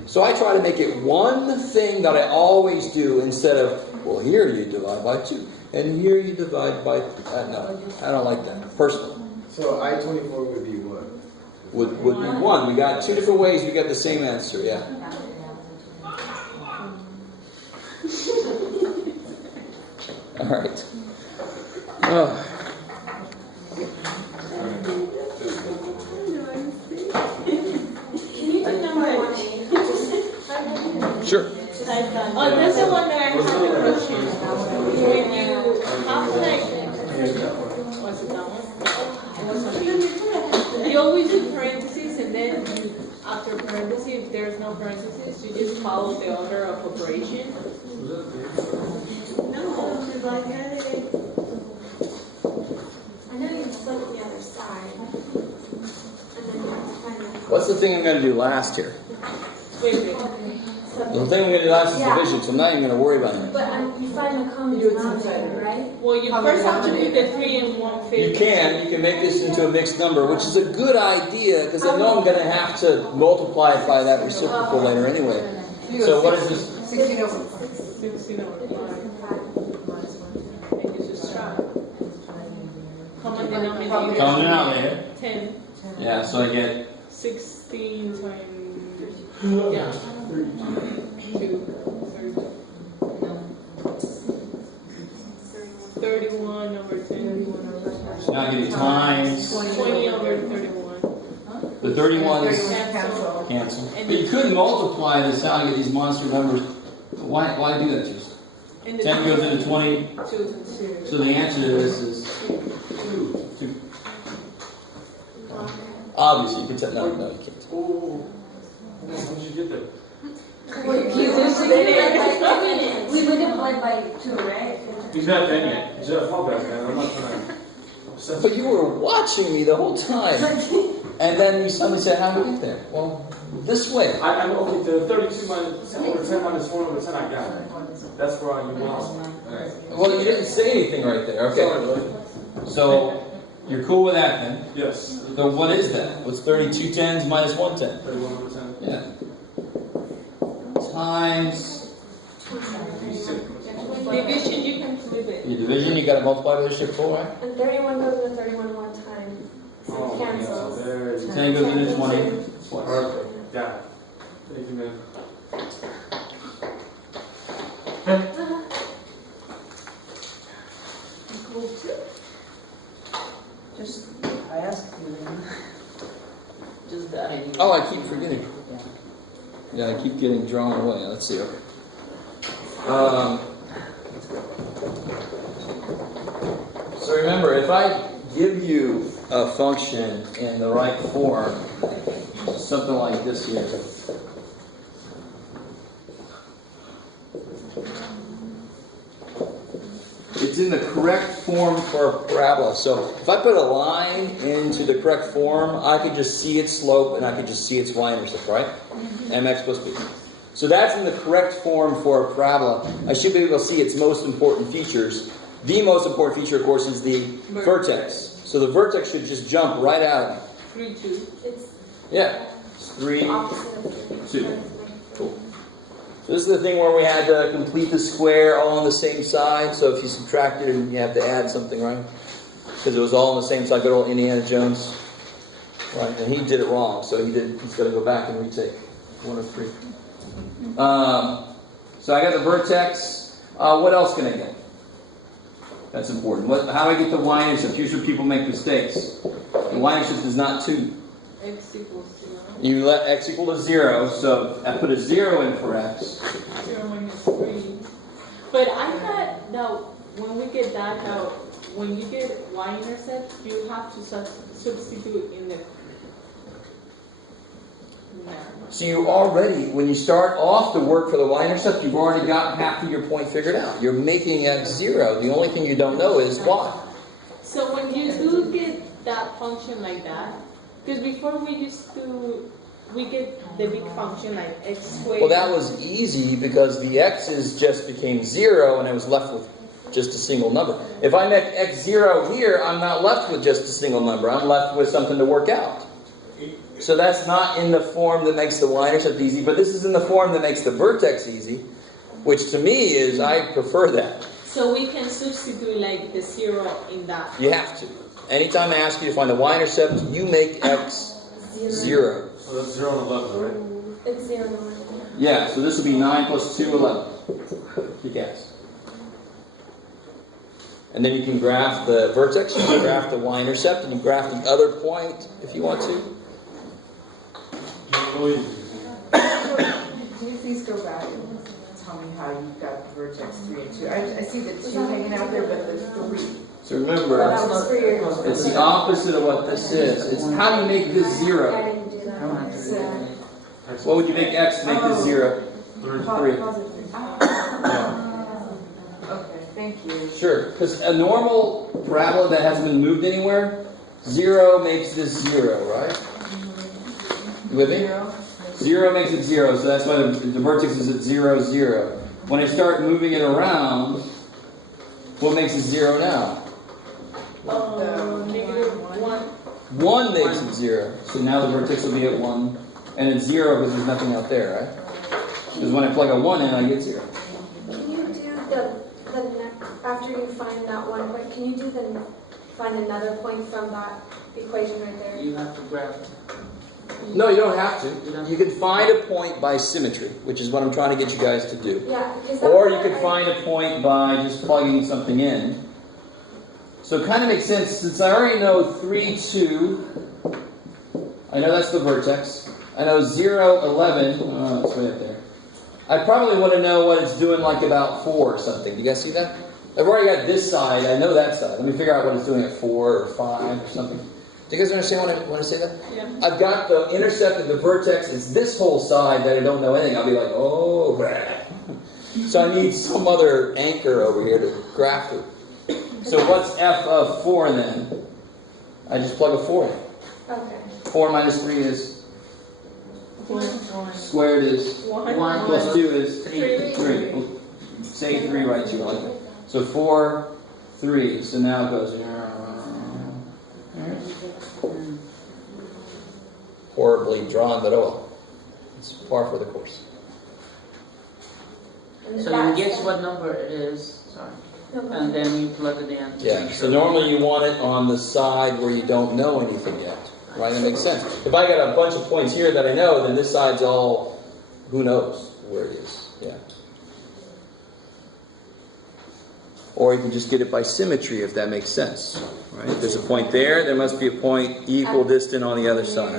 So I try to make it one thing that I always do instead of, well, here you divide by 2. And here you divide by... no, I don't like that, personally. So I-24 would be what? Would be 1. We got 2 different ways, we got the same answer, yeah. All right. Oh. Can you do number 1? Sure. Oh, that's the one that I have a question. When you have like, what's it that one? You always do parentheses and then after parentheses, if there's no parentheses, you just follow the order of operation. No, she's like, hey. I know you flip the other side. And then you have to find the. What's the thing I'm going to do last here? Wait. The thing I'm going to do last is division, so I'm not even going to worry about it. But you find the common denominator, right? Well, you first have to put the 3 and 1/5. You can make this into a mixed number, which is a good idea, because I know I'm going to have to multiply it by that reciprocal later anyway. So what is this? 16 over 16 over 5. And you subtract. Common denominator. Common denominator. 10. Yeah, so I get 16 times, yeah. 2, 31 over 10. so now I get times 20 over 31. the 31's Cancel. cancel. But you could multiply this out and get these monster numbers. Why do that, just? And the 10 goes into 20. 2. So the answer to this is 2. Obviously, you can tell. No, you can't. Oh, how did you get there? We multiplied by 2, right? He's not done yet. Jeff, my bad, man. I'm not trying to obsess. But you were watching me the whole time. And then you suddenly said, how do we get there? Well, this way. I know, okay, the 32 minus 10 over 10 minus 4 over 10, I got it. That's where you went off. Well, you didn't say anything right there. Sorry, Okay. buddy. So, you're cool with that then? Yes. So what is that? What's 32 tens minus 1 10? 31 over 10. Yeah. Times Division, you can flip it. your division, you got to multiply by the shift 4, right? And 31 goes to 31 one time. So Oh, it cancels. yeah, there it is. 10 goes into 20. Twice. Perfect. Got it. Thank you, man. Just, I asked you then. Just that I need. Oh, I keep forgetting. Yeah, I keep getting drawn away. Let's see. Okay. So remember, if I give you a function in the right form, something like this here. It's in the correct form for a parabola. So if I put a line into the correct form, I could just see its slope and I could just see its y-intercept, right? Mx plus b. So that's in the correct form for a parabola. I should be able to see its most important features. The most important feature, of course, is the vertex. So the vertex should just jump right out of it. 3, 2. It's Yeah. It's 3, opposite of 2. Cool. So this is the thing where we had to complete the square all on the same side. So if you subtracted it, you have to add something, right? Because it was all on the same side. Good old Indiana Jones, right? And he did it wrong, so he's got to go back and retake 1 of 3. So I got the vertex. What else can I get? That's important. How do I get the y-intercept? Usually people make mistakes. The y-intercept is not 2. X equals 0. You let x equal to 0, so I put a 0 in for x. 0 minus 3. But I thought that when we get that out, when you get y-intercept, you have to substitute in the... No. So you already, when you start off the work for the y-intercept, you've already got half of your point figured out. You're making x 0. The only thing you don't know is y. So when you do get that function like that, because before we get the big function like x squared. Well, that was easy because the x's just became 0 and I was left with just a single number. If I make x 0 here, I'm not left with just a single number. I'm left with something to work out. So that's not in the form that makes the y-intercept easy, but this is in the form that makes the vertex easy, which to me is, I prefer that. So we can substitute like the 0 in that. You have to. Anytime I ask you to find the y-intercept, you make x 0. So that's 0 and 11, right? It's 0 and 1. Yeah, so this would be 9 plus 2, 11. Kick ass. And then you can graph the vertex, you can graph the y-intercept, and you graph the other point if you want to. Can you please go back and tell me how you got the vertex 3 and 2? I see the 2 hanging out there, but the 3. So remember, That was for your... it's the opposite of what this is. It's how do you make this 0? I didn't do that. What would you make x to make this 0? 3. Okay, thank you. Sure, because a normal parabola that hasn't been moved anywhere, 0 makes this 0, right? You with me? 0 makes it 0, so that's why the vertex is at 0, 0. When I start moving it around, what makes it 0 now? Negative 1. 1 makes it 0. So now the vertex will be at 1. And it's 0 because there's nothing out there, right? Because when I plug a 1 in, I get 0. Can you do the next, after you find that one point, can you do find another point from that equation right there? You have to grab it. No, you don't have to. You can find a point by symmetry, which is what I'm trying to get you guys to do. Yeah, because that Or you part could find a point by just plugging something in. So it kind of makes sense, since I already know 3, 2, I know that's the vertex. I know 0, 11, oh, it's right there. I probably want to know what it's doing like about 4 or something. Do you guys see that? I've already got this side, I know that side. Let me figure out what it's doing at 4 or 5 or something. Do you guys understand when I say that? Yeah. I've got the intercept of the vertex, it's this whole side that I don't know anything. I'll be like, oh, blah. So I need some other anchor over here to graph it. So what's f of 4 then? I just plug a 4 in. Okay. 4 minus 3 is? Squared is? 1 Plus 2 is? 3. 3. Well, say 3 right here, like that. So 4, 3. So now it goes. Horribly drawn, but oh well. It's par for the course. So you guess what number it is, sorry, and then you plug it in. Yeah, so normally you want it on the side where you don't know anything yet. Right? That makes sense. If I got a bunch of points here that I know, then this side's all, who knows where it is. Yeah. Or you can just get it by symmetry if that makes sense. Right? If there's a point there, there must be a point equal distant on the other side.